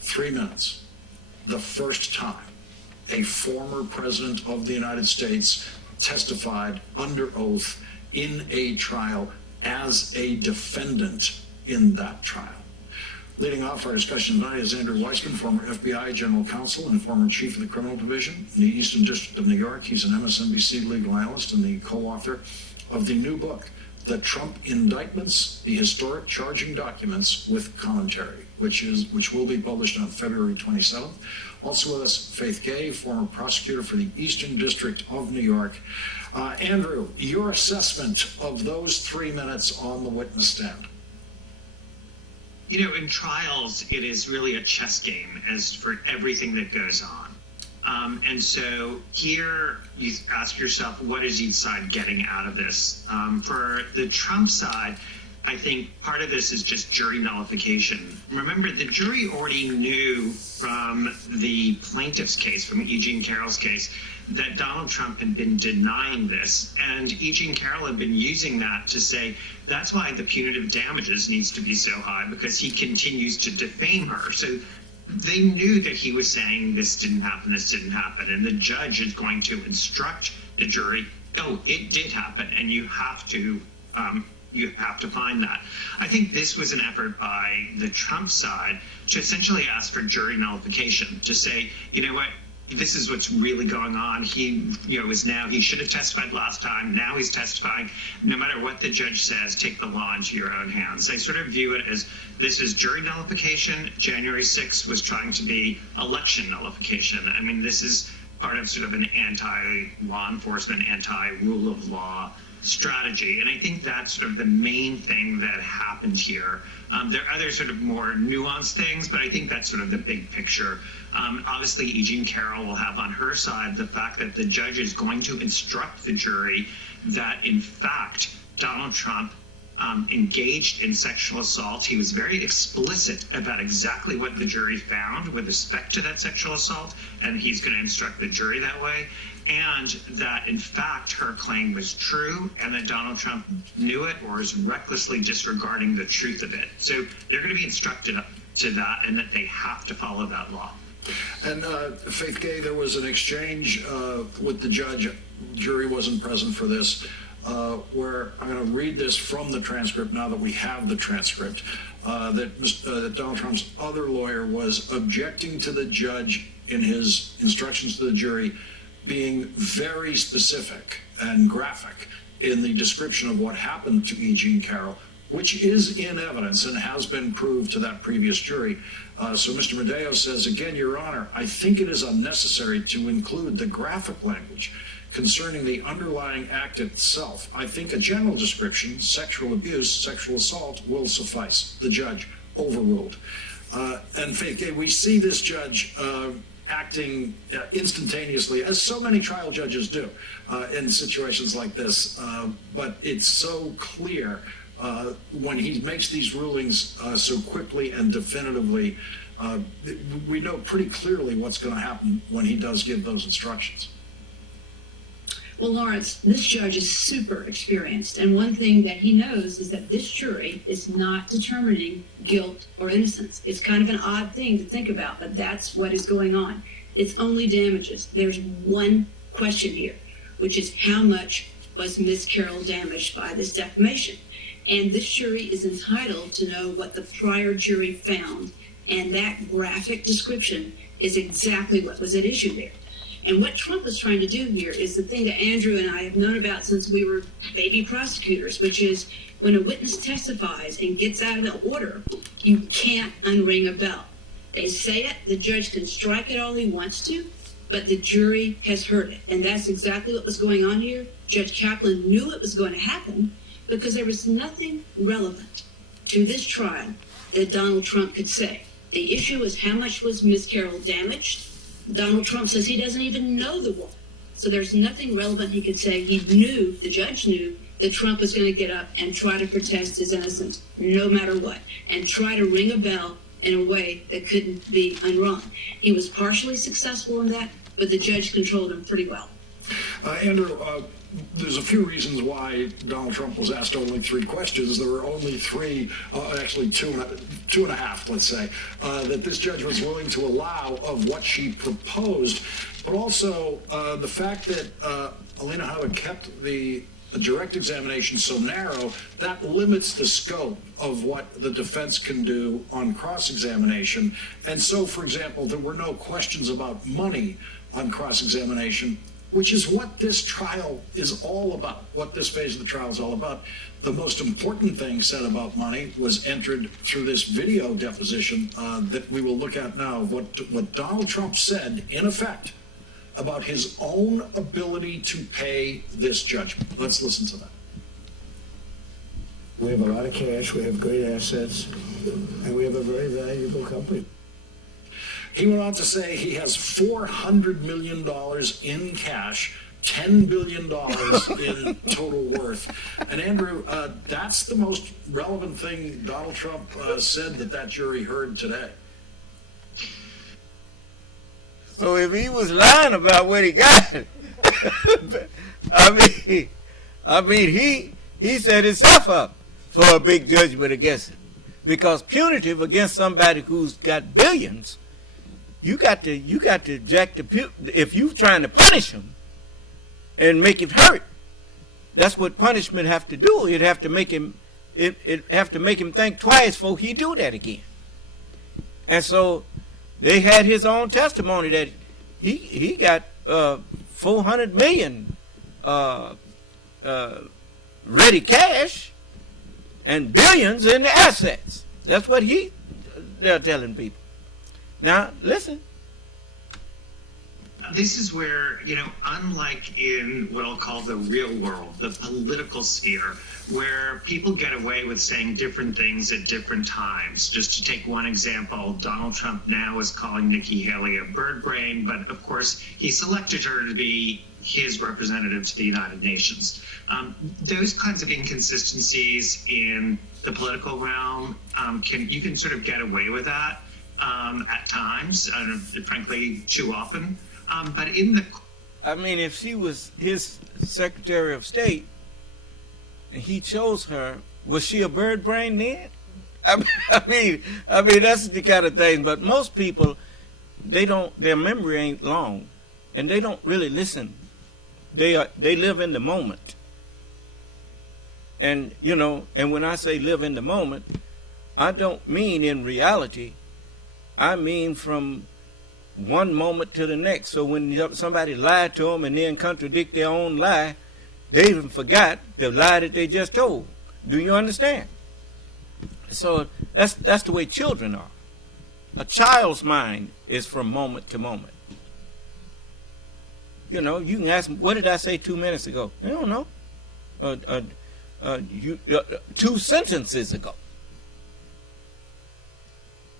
3 minutes. The first time a former president of the United States testified under oath in a trial as a defendant in that trial. Leading off our discussion tonight is Andrew Weissman, former FBI General Counsel and former Chief of the Criminal Division in the Eastern District of New York. He's an MSNBC legal analyst and the co-author of the new book, The Trump Indictments, the Historic Charging Documents with Commentary, which will be published on February 27th. Also with us, Faith Gay, former prosecutor for the Eastern District of New York. Andrew, your assessment of those 3 minutes on the witness stand. You know, in trials, it is really a chess game as for everything that goes on. And so here you ask yourself, what is each side getting out of this? For the Trump side, I think part of this is just jury nullification. Remember, the jury already knew from the plaintiff's case, from E. Jean Carroll's case, that Donald Trump had been denying this, and E. Jean Carroll had been using that to say that's why the punitive damages needs to be so high, because he continues to defame her. So they knew that he was saying this didn't happen, and the judge is going to instruct the jury, oh, it did happen, and you have to find that. I think this was an effort by the Trump side to essentially ask for jury nullification, to say, you know what, this is what's really going on. He, he should have testified last time. Now he's testifying. No matter what the judge says, take the law into your own hands. I sort of view it as this is jury nullification. January 6th was trying to be election nullification. I mean, this is part of sort of an anti-law enforcement, anti-rule of law strategy. And I think that's sort of the main thing that happened here. There are other sort of more nuanced things, but I think that's sort of the big picture. Obviously, E. Jean Carroll will have on her side the fact that the judge is going to instruct the jury that, in fact, Donald Trump engaged in sexual assault. He was very explicit about exactly what the jury found with respect to that sexual assault, and he's going to instruct the jury that way. And that, in fact, her claim was true, and that Donald Trump knew it or is recklessly disregarding the truth of it. So they're going to be instructed to that, and that they have to follow that law. And Faith Gay, there was an exchange with the judge. Jury wasn't present for this, where I'm going to read this from the transcript now that we have the transcript, that Donald Trump's other lawyer was objecting to the judge in his instructions to the jury being very specific and graphic in the description of what happened to E. Jean Carroll, which is in evidence and has been proved to that previous jury. So Mr. Medeo says, again, Your Honor, I think it is unnecessary to include the graphic language concerning the underlying act itself. I think a general description, sexual abuse, sexual assault, will suffice. The judge overruled. And Faith Gay, we see this judge acting instantaneously, as so many trial judges do in situations like this. But it's so clear when he makes these rulings so quickly and definitively, we know pretty clearly what's going to happen when he does give those instructions. Well, Lawrence, this judge is super experienced, and one thing that he knows is that this jury is not determining guilt or innocence. It's kind of an odd thing to think about, but that's what is going on. It's only damages. There's one question here, which is how much was Miss Carroll damaged by this defamation? And this jury is entitled to know what the prior jury found, and that graphic description is exactly what was at issue there. And what Trump is trying to do here is the thing that Andrew and I have known about since we were baby prosecutors, which is when a witness testifies and gets out of the order, you can't unring a bell. They say it, the judge can strike it all he wants to, but the jury has heard it. And that's exactly what was going on here. Judge Kaplan knew it was going to happen because there was nothing relevant to this trial that Donald Trump could say. The issue is how much was Ms. Carroll damaged? Donald Trump says he doesn't even know the woman. So there's nothing relevant he could say. He knew, the judge knew, that Trump was going to get up and try to protest his innocence no matter what, and try to ring a bell in a way that couldn't be unrung. He was partially successful in that, but the judge controlled him pretty well. Andrew, there's a few reasons why Donald Trump was asked only 3 questions. There were only 3, actually two and a half, let's say, that this judge was willing to allow of what she proposed. But also the fact that Alina Howard kept the direct examination so narrow, that limits the scope of what the defense can do on cross-examination. And so, for example, there were no questions about money on cross-examination, which is what this trial is all about, what this phase of the trial is all about. The most important thing said about money was entered through this video deposition that we will look at now, what Donald Trump said, in effect, about his own ability to pay this judgment. Let's listen to that. We have a lot of cash, we have great assets, and we have a very valuable company. He went on to say he has $400 million in cash, $10 billion in total worth. And Andrew, that's the most relevant thing Donald Trump said that jury heard today. So if he was lying about what he got, I mean, he set himself up for a big judgment against him, because punitive against somebody who's got billions, you got to eject if you're trying to punish him and make it hurt. That's what punishment have to do. It have to make him think twice before he do that again. And so they had his own testimony that he got $400 million ready cash and billions in the assets. That's what they're telling people. Now listen. This is where, unlike in what I'll call the real world, the political sphere, where people get away with saying different things at different times. Just to take one example, Donald Trump now is calling Nikki Haley a bird brain, but of course he selected her to be his representative to the United Nations. Those kinds of inconsistencies in the political realm, you can sort of get away with that at times, frankly, too often. But if she was his Secretary of State and he chose her, was she a bird brain then? I mean that's the kind of thing. But most people, their memory ain't long, and they don't really listen. They live in the moment. And and when I say live in the moment, I don't mean in reality. I mean from one moment to the next. So when somebody lied to them and then contradict their own lie, they even forgot the lie that they just told. Do you understand? So that's the way children are. A child's mind is from moment to moment. You can ask them, what did I say 2 minutes ago? They don't know. 2 sentences ago.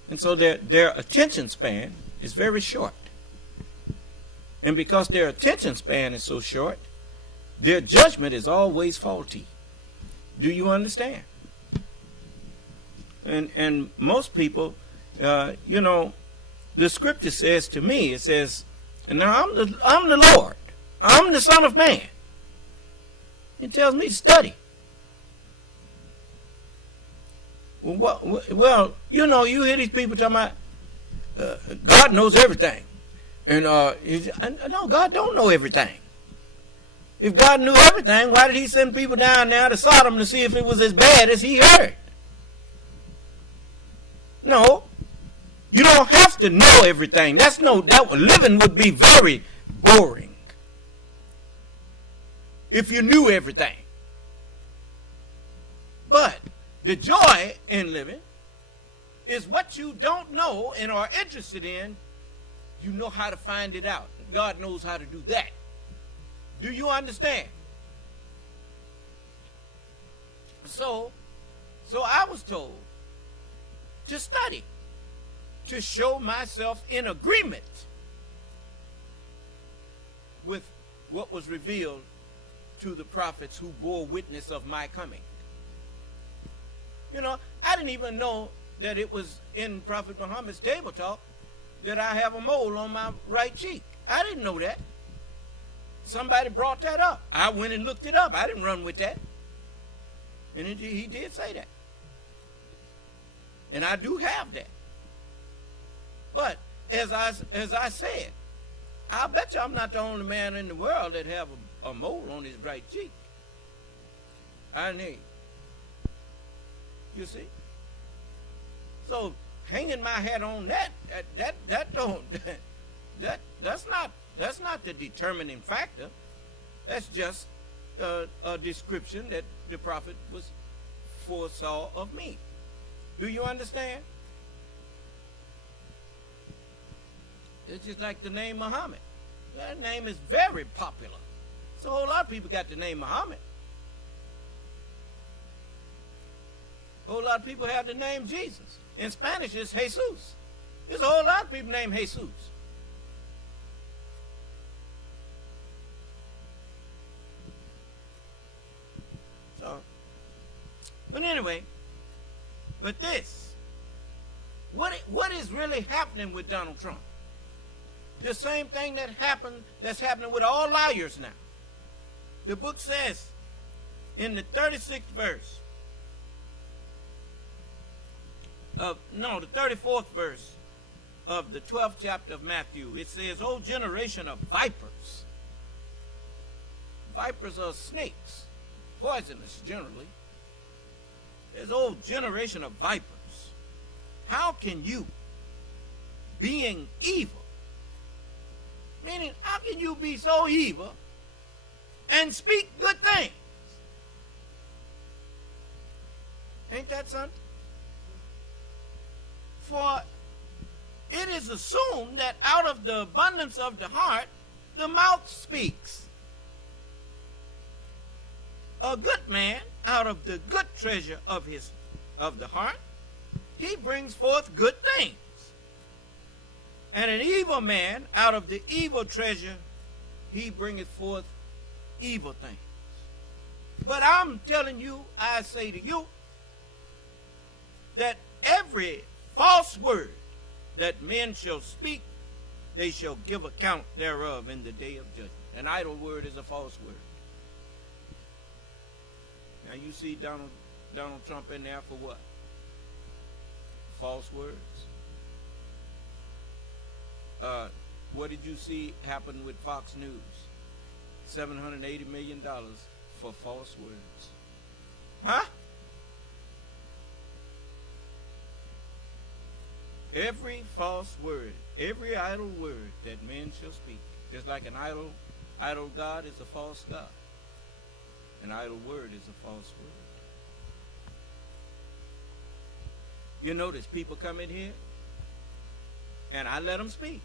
And so their attention span is very short. And because their attention span is so short, their judgment is always faulty. Do you understand? And most people, the scripture says to me, it says, and now I'm the Lord. I'm the Son of Man. It tells me to study. Well, you hear these people talking about God knows everything. And no, God don't know everything. If God knew everything, why did he send people down there to Sodom to see if it was as bad as he heard? No. You don't have to know everything. That living would be very boring if you knew everything. But the joy in living is what you don't know and are interested in. You know how to find it out. God knows how to do that. Do you understand? So I was told to study, to show myself in agreement with what was revealed to the prophets who bore witness of my coming. You know, I didn't even know that it was in Prophet Muhammad's table talk that I have a mole on my right cheek. I didn't know that. Somebody brought that up. I went and looked it up. I didn't run with that. And he did say that. And I do have that. But as I said, I bet you I'm not the only man in the world that have a mole on his right cheek. I need. You see? So hanging my hat on that's not the determining factor. That's just a description that the prophet foresaw of me. Do you understand? It's just like the name Muhammad. That name is very popular. So a whole lot of people got the name Muhammad. A whole lot of people have the name Jesus. In Spanish, it's Jesus. There's a whole lot of people named Jesus. So, but anyway, what is really happening with Donald Trump? The same thing that's happening with all liars now. The book says in the 36th verse the 34th verse of the 12th chapter of Matthew, it says, "O generation of vipers." Vipers are snakes, poisonous generally. There's "O generation of vipers. How can you, being evil," meaning, how can you be so evil and speak good things? Ain't that something? For it is assumed that out of the abundance of the heart, the mouth speaks. A good man, out of the good treasure of the heart, he brings forth good things. And an evil man, out of the evil treasure, he bringeth forth evil things. But I'm telling you, I say to you, that every false word that men shall speak, they shall give account thereof in the day of judgment. An idle word is a false word. Now you see Donald Trump in there for what? False words. What did you see happen with Fox News? $780 million for false words. Huh? Every false word, every idle word that men shall speak, just like an idle God is a false God. An idle word is a false word. You notice people come in here and I let them speak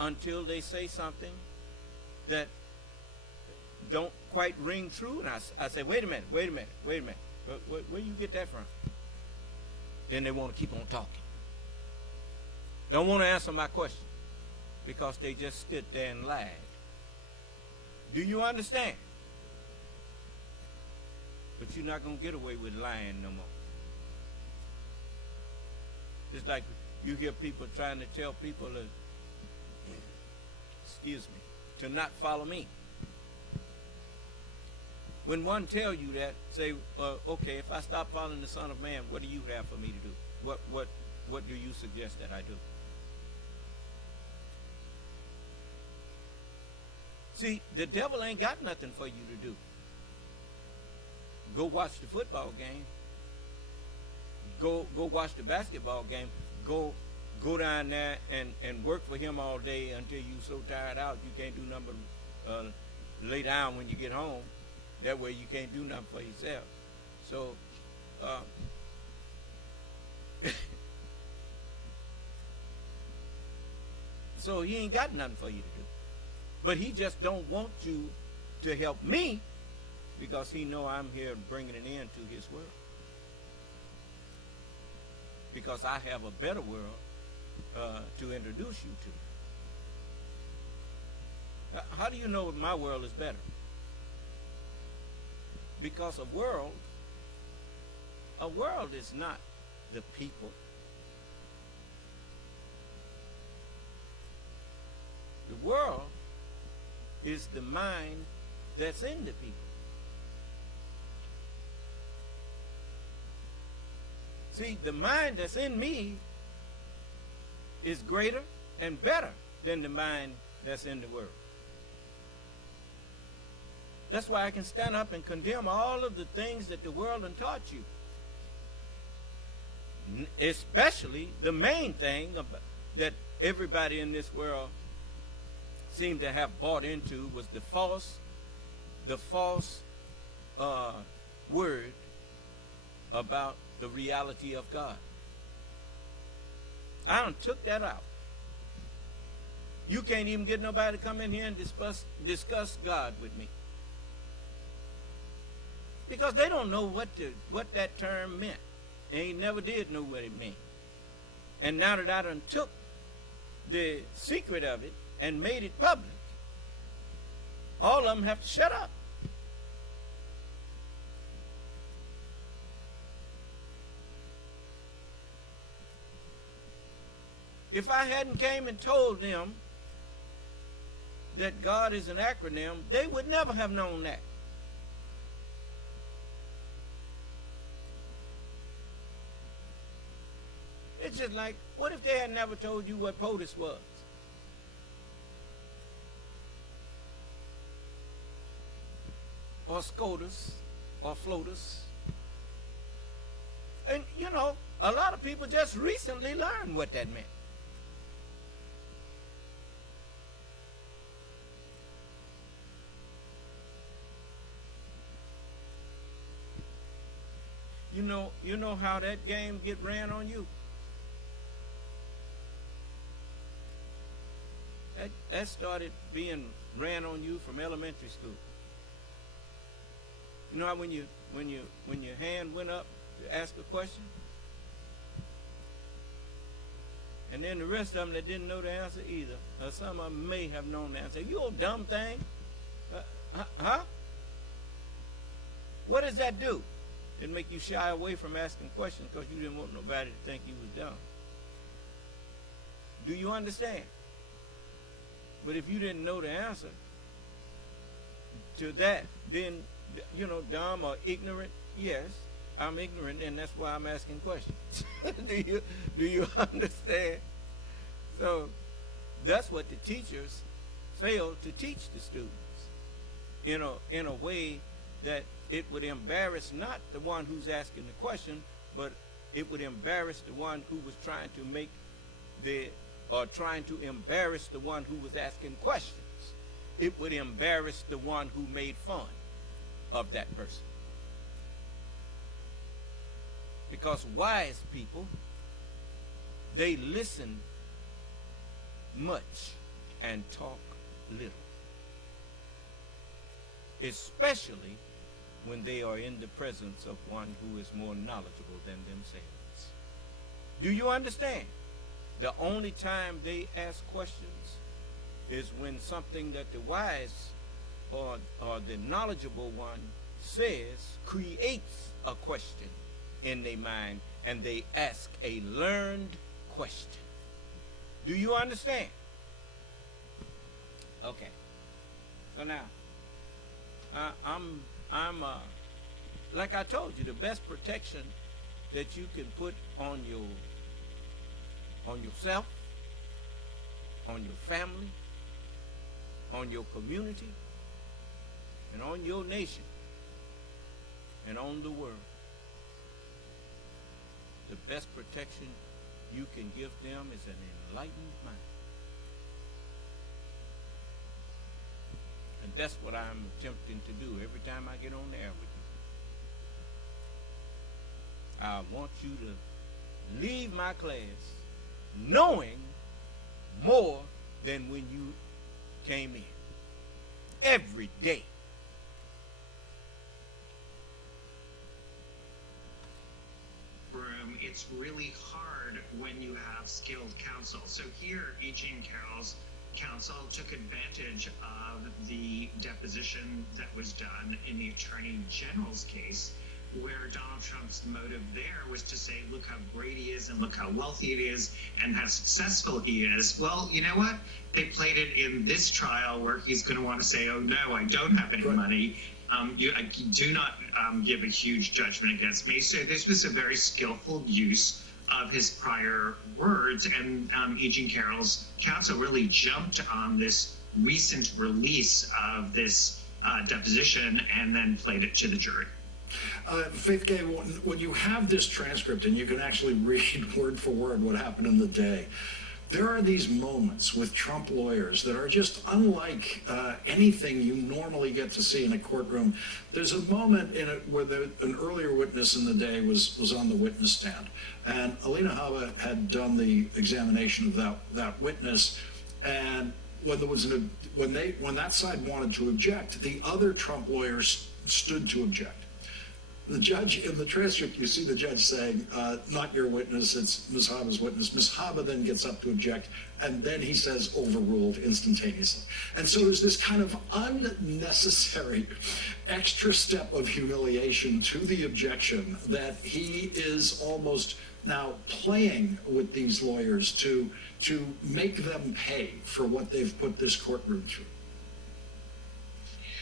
until they say something that don't quite ring true, and I say, wait a minute. Where you get that from? Then they want to keep on talking. Don't want to answer my question because they just stood there and lied. Do you understand? But you're not going to get away with lying no more. It's like you hear people trying to tell people to not follow me. When one tell you that, say, okay, if I stop following the Son of Man, what do you have for me to do? What do you suggest that I do? See, the devil ain't got nothing for you to do. Go watch the football game. Go watch the basketball game. Go down there and work for him all day until you so tired out you can't do nothing but lay down when you get home. That way you can't do nothing for yourself. So so he ain't got nothing for you to do. But he just don't want you to help me because he know I'm here bringing an end to his world. Because I have a better world to introduce you to. How do you know if my world is better? Because a world is not the people. The world is the mind that's in the people. See, the mind that's in me is greater and better than the mind that's in the world. That's why I can stand up and condemn all of the things that the world done taught you. Especially the main thing that everybody in this world seemed to have bought into was the false word about the reality of God. I done took that out. You can't even get nobody to come in here and discuss God with me. Because they don't know what that term meant. They never did know what it meant. And now that I done took the secret of it and made it public, all of them have to shut up. If I hadn't came and told them that God is an acronym, they would never have known that. It's just like, what if they had never told you what POTUS was? Or SCOTUS, or FLOTUS? And, you know, a lot of people just recently learned what that meant. You know how that game get ran on you? That started being ran on you from elementary school. You know how when your hand went up to ask a question, and then the rest of them that didn't know the answer either, or some of them may have known the answer. You old dumb thing, huh? What does that do? It make you shy away from asking questions because you didn't want nobody to think you was dumb. Do you understand? But if you didn't know the answer to that, then, you know, dumb or ignorant, yes, I'm ignorant, and that's why I'm asking questions. Do you understand? So that's what the teachers failed to teach the students, in a way that it would embarrass not the one who's asking the question, but it would embarrass the one who was trying to embarrass the one who was asking questions. It would embarrass the one who made fun of that person. Because wise people, they listen much and talk little. Especially when they are in the presence of one who is more knowledgeable than themselves. Do you understand? The only time they ask questions is when something that the wise or the knowledgeable one says creates a question in their mind, and they ask a learned question. Do you understand? Okay. So now, I'm like I told you, the best protection that you can put on yourself, on your family, on your community and on your nation and on the world. The best protection you can give them is an enlightened mind. And that's what I'm attempting to do every time I get on the air with you. I want you to leave my class knowing more than when you came in. Every day. It's really hard when you have skilled counsel. So here, E. Jean Carroll's counsel took advantage of the deposition that was done in the Attorney General's case, where Donald Trump's motive there was to say, look how great he is and look how wealthy it is and how successful he is. Well, you know what? They played it in this trial where he's going to want to say, oh, no, I don't have any money. I do not give a huge judgment against me. So this was a very skillful use of his prior words. And E. Jean Carroll's counsel really jumped on this recent release of this deposition and then played it to the jury. Faith Gay, when you have this transcript and you can actually read word for word what happened in the day, there are these moments with Trump lawyers that are just unlike anything you normally get to see in a courtroom. There's a moment in it where an earlier witness in the day was on the witness stand, and Alina Habba had done the examination of that witness, and when there was when that side wanted to object, the other Trump lawyers stood to object. The judge, in the transcript, you see the judge saying, not your witness, it's Ms. Habba's witness. Ms. Habba then gets up to object, and then he says overruled instantaneously. And so there's this kind of unnecessary extra step of humiliation to the objection that he is almost now playing with these lawyers to make them pay for what they've put this courtroom through.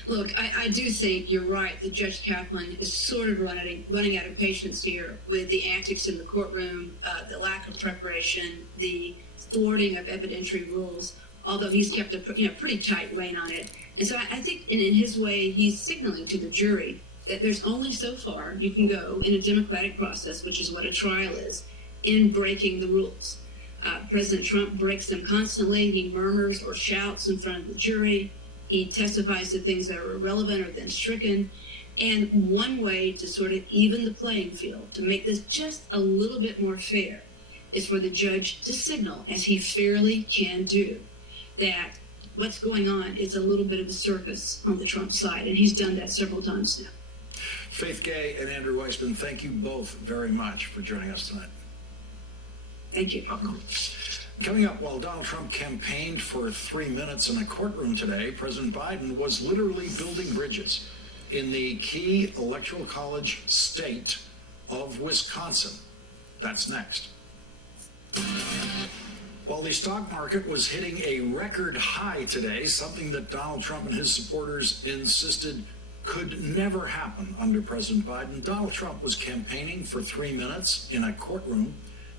Look, I do think you're right that Judge Kaplan is sort of running out of patience here with the antics in the courtroom, the lack of preparation, the thwarting of evidentiary rules, although he's kept a pretty tight rein on it. And so I think in his way, he's signaling to the jury that there's only so far you can go in a democratic process, which is what a trial is, in breaking the rules. President Trump breaks them constantly. He murmurs or shouts in front of the jury. He testifies to things that are irrelevant or then stricken. And one way to sort of even the playing field, to make this just a little bit more fair, is for the judge to signal, as he fairly can do, that what's going on is a little bit of a circus on the Trump side. And he's done that several times now. Faith Gay and Andrew Weissman, thank you both very much for joining us tonight. Thank you. Welcome. Coming up, while Donald Trump campaigned for 3 minutes in a courtroom today, President Biden was literally building bridges in the key electoral college state of Wisconsin. That's next. While the stock market was hitting a record high today, something that Donald Trump and his supporters insisted could never happen under President Biden, Donald Trump was campaigning for 3 minutes in a courtroom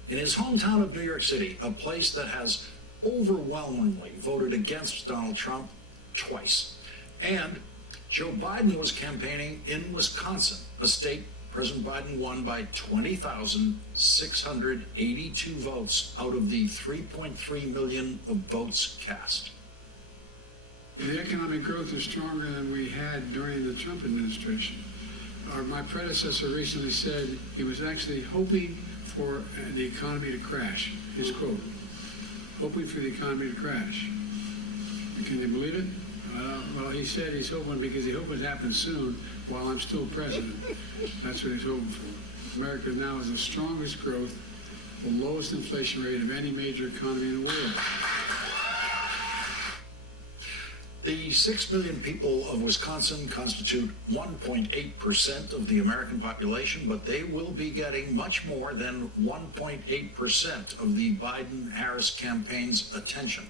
in his hometown of New York City, a place that has overwhelmingly voted against Donald Trump twice. And Joe Biden was campaigning in Wisconsin, a state President Biden won by 20,682 votes out of the 3.3 million of votes cast. The economic growth is stronger than we had during the Trump administration. My predecessor recently said he was actually hoping for the economy to crash, his quote, hoping for the economy to crash. Can you believe it? Well, he said he's hoping because he hopes it happens soon while I'm still president. That's what he's hoping for. America now has the strongest growth, the lowest inflation rate of any major economy in the world. The 6 million people of Wisconsin constitute 1.8% of the American population, but they will be getting much more than 1.8% of the Biden-Harris campaign's attention.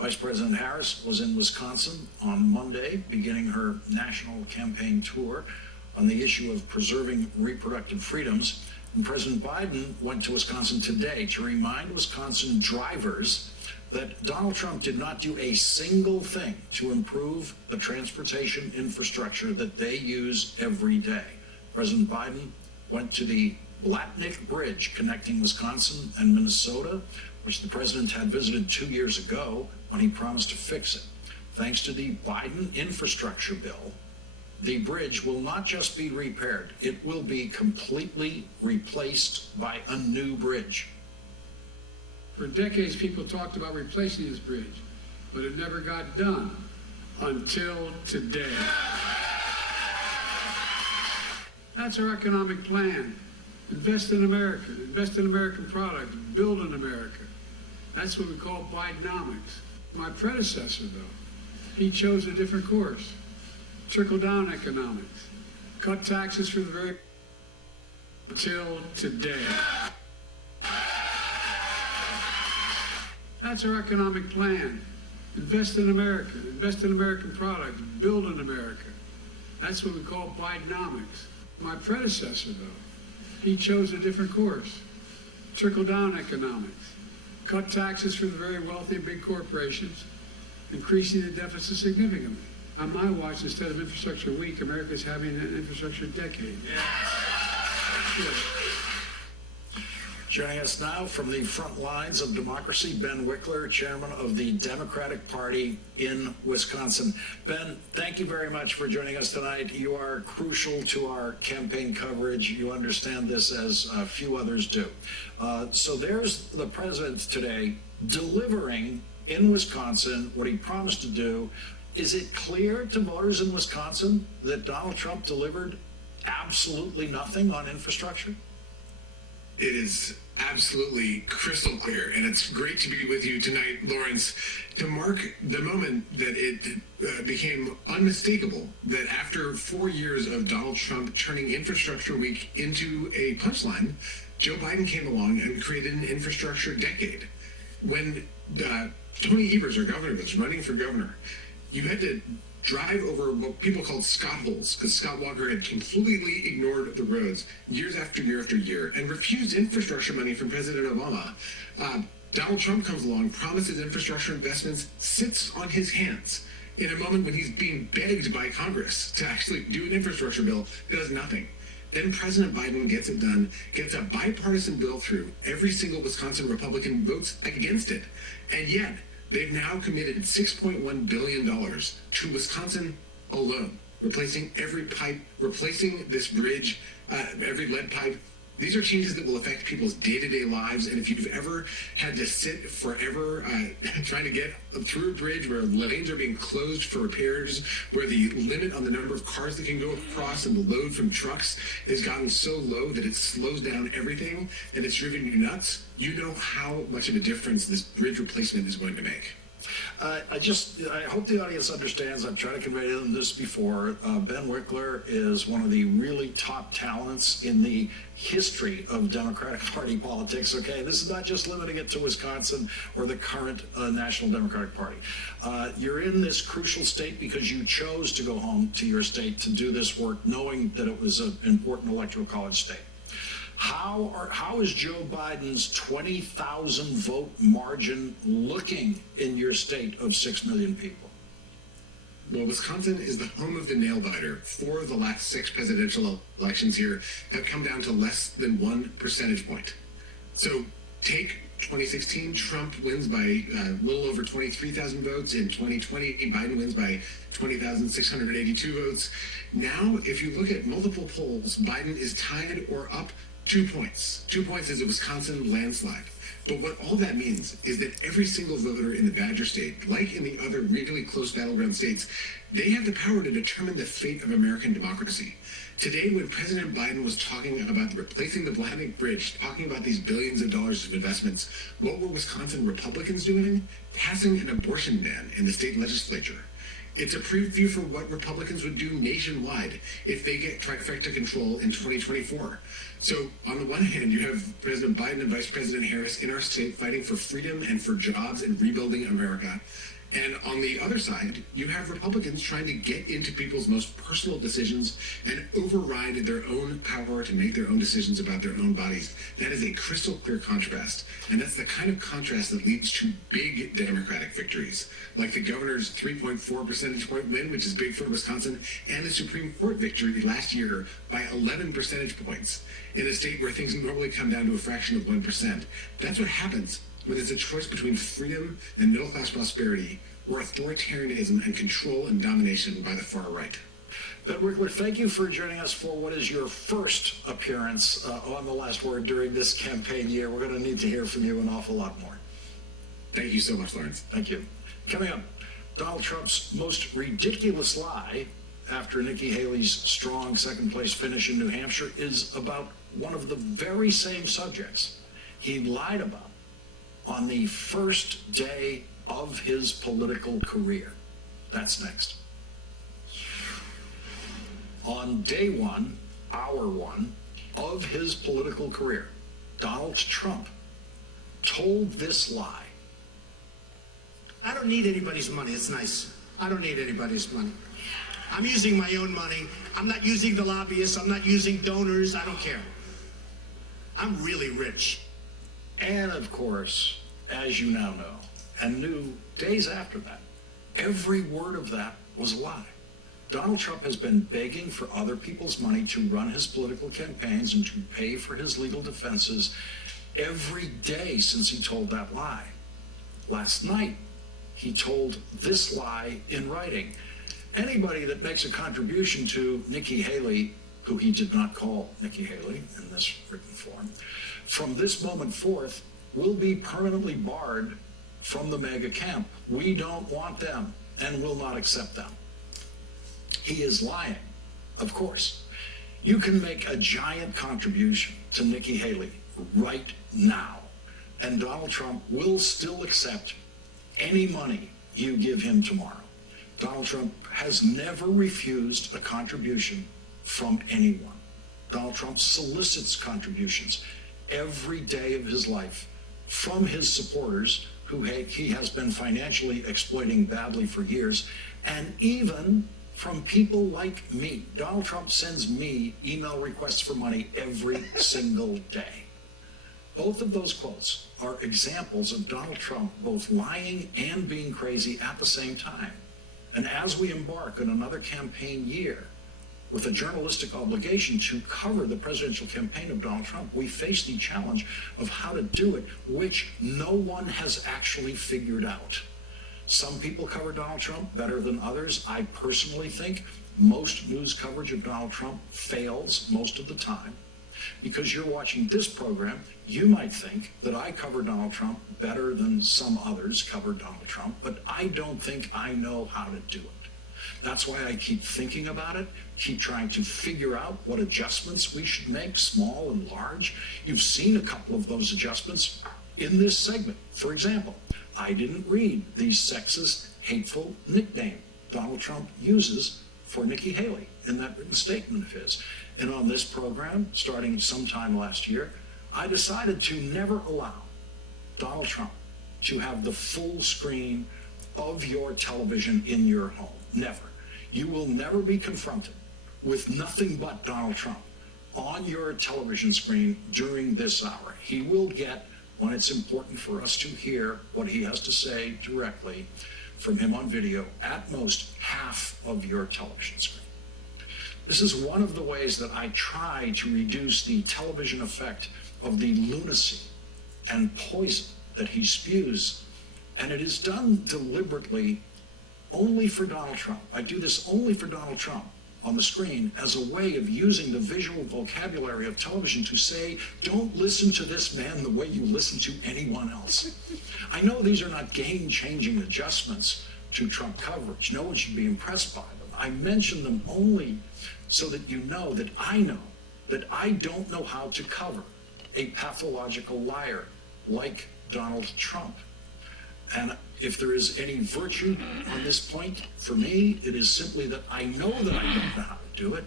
Vice President Harris was in Wisconsin on Monday, beginning her national campaign tour on the issue of preserving reproductive freedoms. And President Biden went to Wisconsin today to remind Wisconsin drivers that Donald Trump did not do a single thing to improve the transportation infrastructure that they use every day. President Biden went to the Blatnick Bridge connecting Wisconsin and Minnesota, which the president had visited 2 years ago when he promised to fix it. Thanks to the Biden infrastructure bill, the bridge will not just be repaired, it will be completely replaced by a new bridge. For decades, people talked about replacing this bridge, but it never got done until today. That's our economic plan. Invest in America, invest in American products, build in America. That's what we call Bidenomics. My predecessor, though, he chose a different course. Trickle-down economics. Cut taxes for the very until today. That's our economic plan. Invest in America, invest in American products, build in America. That's what we call Bidenomics. My predecessor, though, he chose a different course. Trickle-down economics. Cut taxes for the very wealthy and big corporations, increasing the deficit significantly. On my watch, instead of infrastructure week, America's having an infrastructure decade. Yeah. Joining us now from the front lines of democracy, Ben Wickler, chairman of the Democratic Party in Wisconsin. Ben, thank you very much for joining us tonight. You are crucial to our campaign coverage. You understand this as few others do. So there's the president today delivering in Wisconsin what he promised to do. Is it clear to voters in Wisconsin that Donald Trump delivered absolutely nothing on infrastructure? It is absolutely crystal clear, and it's great to be with you tonight, Lawrence, to mark the moment that it became unmistakable that after 4 years of Donald Trump turning Infrastructure Week into a punchline, Joe Biden came along and created an infrastructure decade. When Tony Evers, our governor, was running for governor, you had to drive over what people called Scott holes, because Scott Walker had completely ignored the roads years after year after year and refused infrastructure money from President Obama. Donald Trump comes along, promises infrastructure investments, sits on his hands in a moment when he's being begged by Congress to actually do an infrastructure bill, does nothing. Then President Biden gets it done, gets a bipartisan bill through. Every single Wisconsin Republican votes against it. And yet, they've now committed $6.1 billion to Wisconsin alone, replacing every pipe, replacing this bridge, every lead pipe. These are changes that will affect people's day-to-day lives. And if you've ever had to sit forever trying to get through a bridge where lanes are being closed for repairs, where the limit on the number of cars that can go across and the load from trucks has gotten so low that it slows down everything and it's driven you nuts, you know how much of a difference this bridge replacement is going to make. I hope the audience understands, I've tried to convey to them this before, Ben Wickler is one of the really top talents in the history of Democratic Party politics, okay? This is not just limiting it to Wisconsin or the current National Democratic Party. You're in this crucial state because you chose to go home to your state to do this work, knowing that it was an important electoral college state. How is Joe Biden's 20,000 vote margin looking in your state of 6 million people? Well, Wisconsin is the home of the nail biter. 4 of the last 6 presidential elections here have come down to less than 1 percentage point. So take 2016, Trump wins by a little over 23,000 votes. In 2020, Biden wins by 20,682 votes. Now, if you look at multiple polls, Biden is tied or up 2 points. 2 points is a Wisconsin landslide. But what all that means is that every single voter in the Badger State, like in the other really close battleground states, they have the power to determine the fate of American democracy. Today, when President Biden was talking about replacing the Blatnick Bridge, talking about these billions of dollars of investments, what were Wisconsin Republicans doing? Passing an abortion ban in the state legislature. It's a preview for what Republicans would do nationwide if they get trifecta control in 2024. So on the one hand, you have President Biden and Vice President Harris in our state fighting for freedom and for jobs and rebuilding America. And on the other side, you have Republicans trying to get into people's most personal decisions and override their own power to make their own decisions about their own bodies. That is a crystal clear contrast. And that's the kind of contrast that leads to big Democratic victories, like the governor's 3.4 percentage point win, which is big for Wisconsin, and the Supreme Court victory last year by 11 percentage points in a state where things normally come down to a fraction of 1%. That's what happens when it's a choice between freedom and middle-class prosperity, or authoritarianism and control and domination by the far right. Ben Wickler, thank you for joining us for what is your first appearance on The Last Word during this campaign year. We're going to need to hear from you an awful lot more. Thank you so much, Lawrence. Thank you. Coming up, Donald Trump's most ridiculous lie after Nikki Haley's strong second-place finish in New Hampshire is about one of the very same subjects he lied about on the first day of his political career. That's next. On day one, hour one, of his political career, Donald Trump told this lie. I don't need anybody's money. It's nice. I don't need anybody's money. I'm using my own money. I'm not using the lobbyists. I'm not using donors. I don't care. I'm really rich. And of course, as you now know, and knew days after that, every word of that was a lie. Donald Trump has been begging for other people's money to run his political campaigns and to pay for his legal defenses every day since he told that lie. Last night, he told this lie in writing. Anybody that makes a contribution to Nikki Haley, who he did not call Nikki Haley in this written form, from this moment forth will be permanently barred from the MAGA camp. We don't want them and will not accept them. He is lying, of course. You can make a giant contribution to Nikki Haley right now, and Donald Trump will still accept any money you give him tomorrow. Donald Trump has never refused a contribution from anyone. Donald Trump solicits contributions every day of his life from his supporters, who he has been financially exploiting badly for years, and even from people like me. Donald Trump sends me email requests for money every single day. Both of those quotes are examples of Donald Trump both lying and being crazy at the same time. And as we embark on another campaign year with a journalistic obligation to cover the presidential campaign of Donald Trump, we face the challenge of how to do it, which no one has actually figured out. Some people cover Donald Trump better than others. I personally think most news coverage of Donald Trump fails most of the time. Because you're watching this program, you might think that I cover Donald Trump better than some others cover Donald Trump, but I don't think I know how to do it. That's why I keep thinking about it, keep trying to figure out what adjustments we should make, small and large. You've seen a couple of those adjustments in this segment. For example, I didn't read the sexist, hateful nickname Donald Trump uses for Nikki Haley in that written statement of his. And on this program, starting sometime last year, I decided to never allow Donald Trump to have the full screen of your television in your home. Never. You will never be confronted with nothing but Donald Trump on your television screen during this hour. He will get, when it's important for us to hear what he has to say directly from him on video, at most half of your television screen. This is one of the ways that I try to reduce the television effect of the lunacy and poison that he spews, and it is done deliberately only for Donald Trump. I do this only for Donald Trump on the screen as a way of using the visual vocabulary of television to say, don't listen to this man the way you listen to anyone else. I know these are not game-changing adjustments to Trump coverage. No one should be impressed by them. I mention them only so that you know that I don't know how to cover a pathological liar like Donald Trump. And if there is any virtue on this point, for me, it is simply that I know that I don't know how to do it,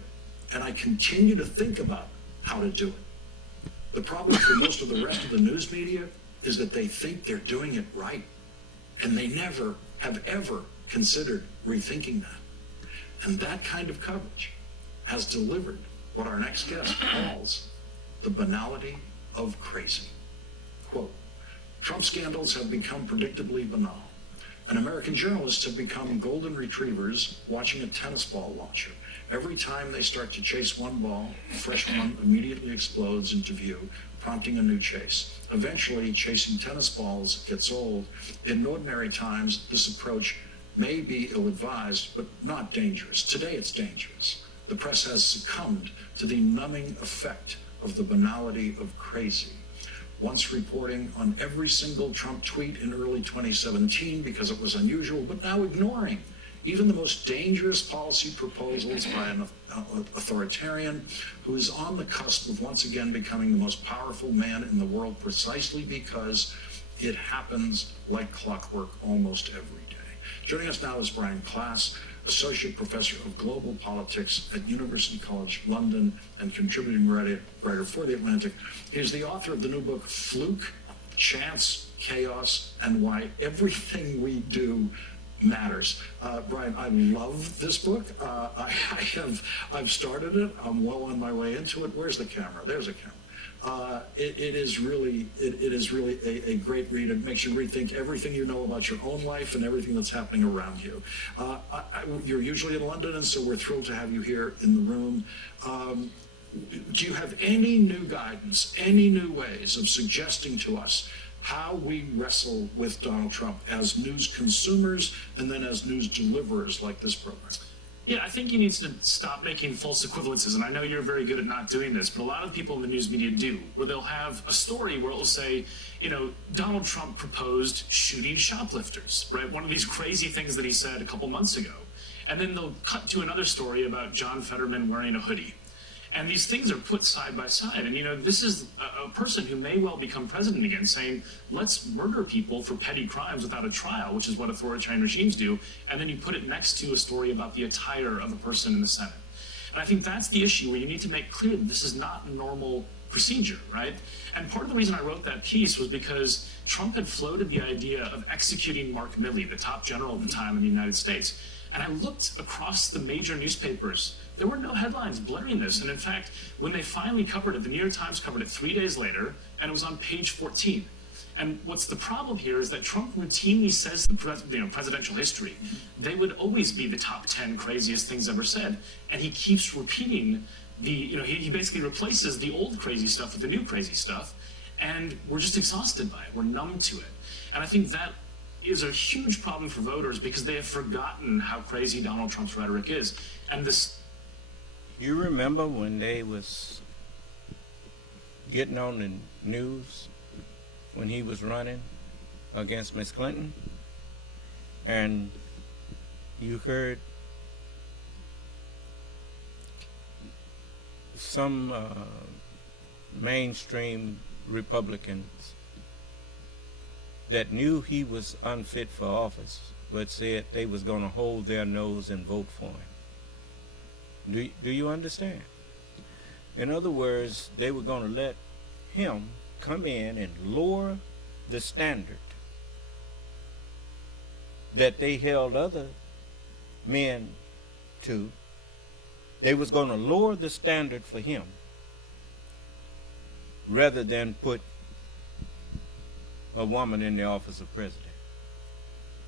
and I continue to think about how to do it. The problem for most of the rest of the news media is that they think they're doing it right. And they never have ever considered rethinking that. And that kind of coverage has delivered what our next guest calls the banality of crazy. Quote, Trump scandals have become predictably banal, and American journalists have become golden retrievers watching a tennis ball launcher. Every time they start to chase one ball, a fresh one immediately explodes into view, prompting a new chase. Eventually, chasing tennis balls gets old. In ordinary times, this approach may be ill-advised, but not dangerous. Today, it's dangerous. The press has succumbed to the numbing effect of the banality of crazy. Once reporting on every single Trump tweet in early 2017 because it was unusual, but now ignoring even the most dangerous policy proposals by an authoritarian who is on the cusp of once again becoming the most powerful man in the world precisely because it happens like clockwork almost every day. Joining us now is Brian Klaas, Associate Professor of Global Politics at University College London and contributing writer for The Atlantic. He is the author of the new book, Fluke, Chance, Chaos, and Why Everything We Do Matters. Brian, I love this book. I've started it. I'm well on my way into it. Where's the camera? There's a camera. It is really a great read. It makes you rethink everything you know about your own life and everything that's happening around you. You're usually in London, and so we're thrilled to have you here in the room. Do you have any new guidance, any new ways of suggesting to us how we wrestle with Donald Trump as news consumers and then as news deliverers like this program? Yeah, I think you need to stop making false equivalences, and I know you're very good at not doing this, but a lot of people in the news media do, where they'll have a story where it will say, you know, Donald Trump proposed shooting shoplifters, right? One of these crazy things that he said a couple months ago. And then they'll cut to another story about John Fetterman wearing a hoodie. And these things are put side by side. And, you know, this is a person who may well become president again saying, let's murder people for petty crimes without a trial, which is what authoritarian regimes do. And then you put it next to a story about the attire of a person in the Senate. And I think that's the issue where you need to make clear that this is not normal procedure, right? And part of the reason I wrote that piece was because Trump had floated the idea of executing Mark Milley, the top general at the time in the United States. And I looked across the major newspapers. There were no headlines blaring this. And in fact, when they finally covered it, the New York Times covered it 3 days later, and it was on page 14. And what's the problem here is that Trump routinely says the presidential history. They would always be the top 10 craziest things ever said. And he keeps repeating he basically replaces the old crazy stuff with the new crazy stuff. And we're just exhausted by it. We're numb to it. And I think that is a huge problem for voters because they have forgotten how crazy Donald Trump's rhetoric is. And this... You remember when they was getting on the news when he was running against Miss Clinton? And you heard some mainstream Republicans that knew he was unfit for office, but said they was going to hold their nose and vote for him. Do you understand? In other words, they were going to let him come in and lower the standard that they held other men to. They was going to lower the standard for him rather than put a woman in the office of president.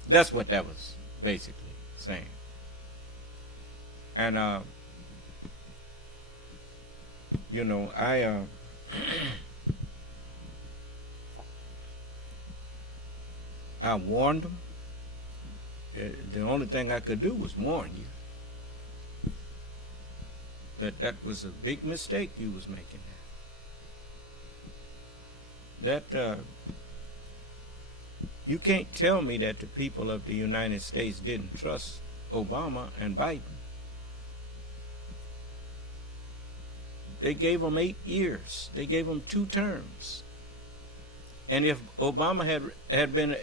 That's what that was basically saying. And I warned them. The only thing I could do was warn you that was a big mistake you was making there. That you can't tell me that the people of the United States didn't trust Obama and Biden. They gave them 8 years. They gave them 2 terms. And if Obama had been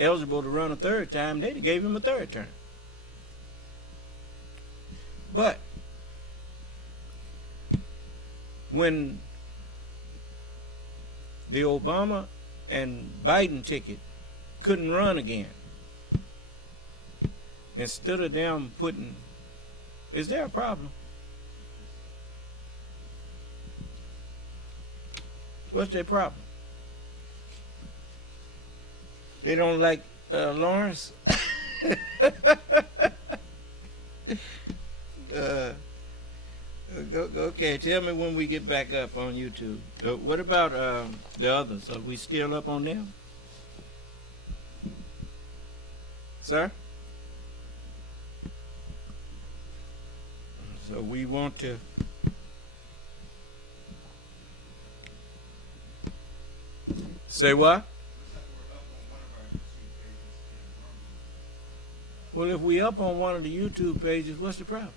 eligible to run a 3rd time, they'd have gave him a 3rd term. But when the Obama and Biden ticket couldn't run again instead of them putting, is there a problem? What's their problem? They don't like Lawrence? Okay, tell me when we get back up on YouTube. What about the others? Are we still up on them? Sir? So we want to say what? Well, if we up on one of the YouTube pages, what's the problem?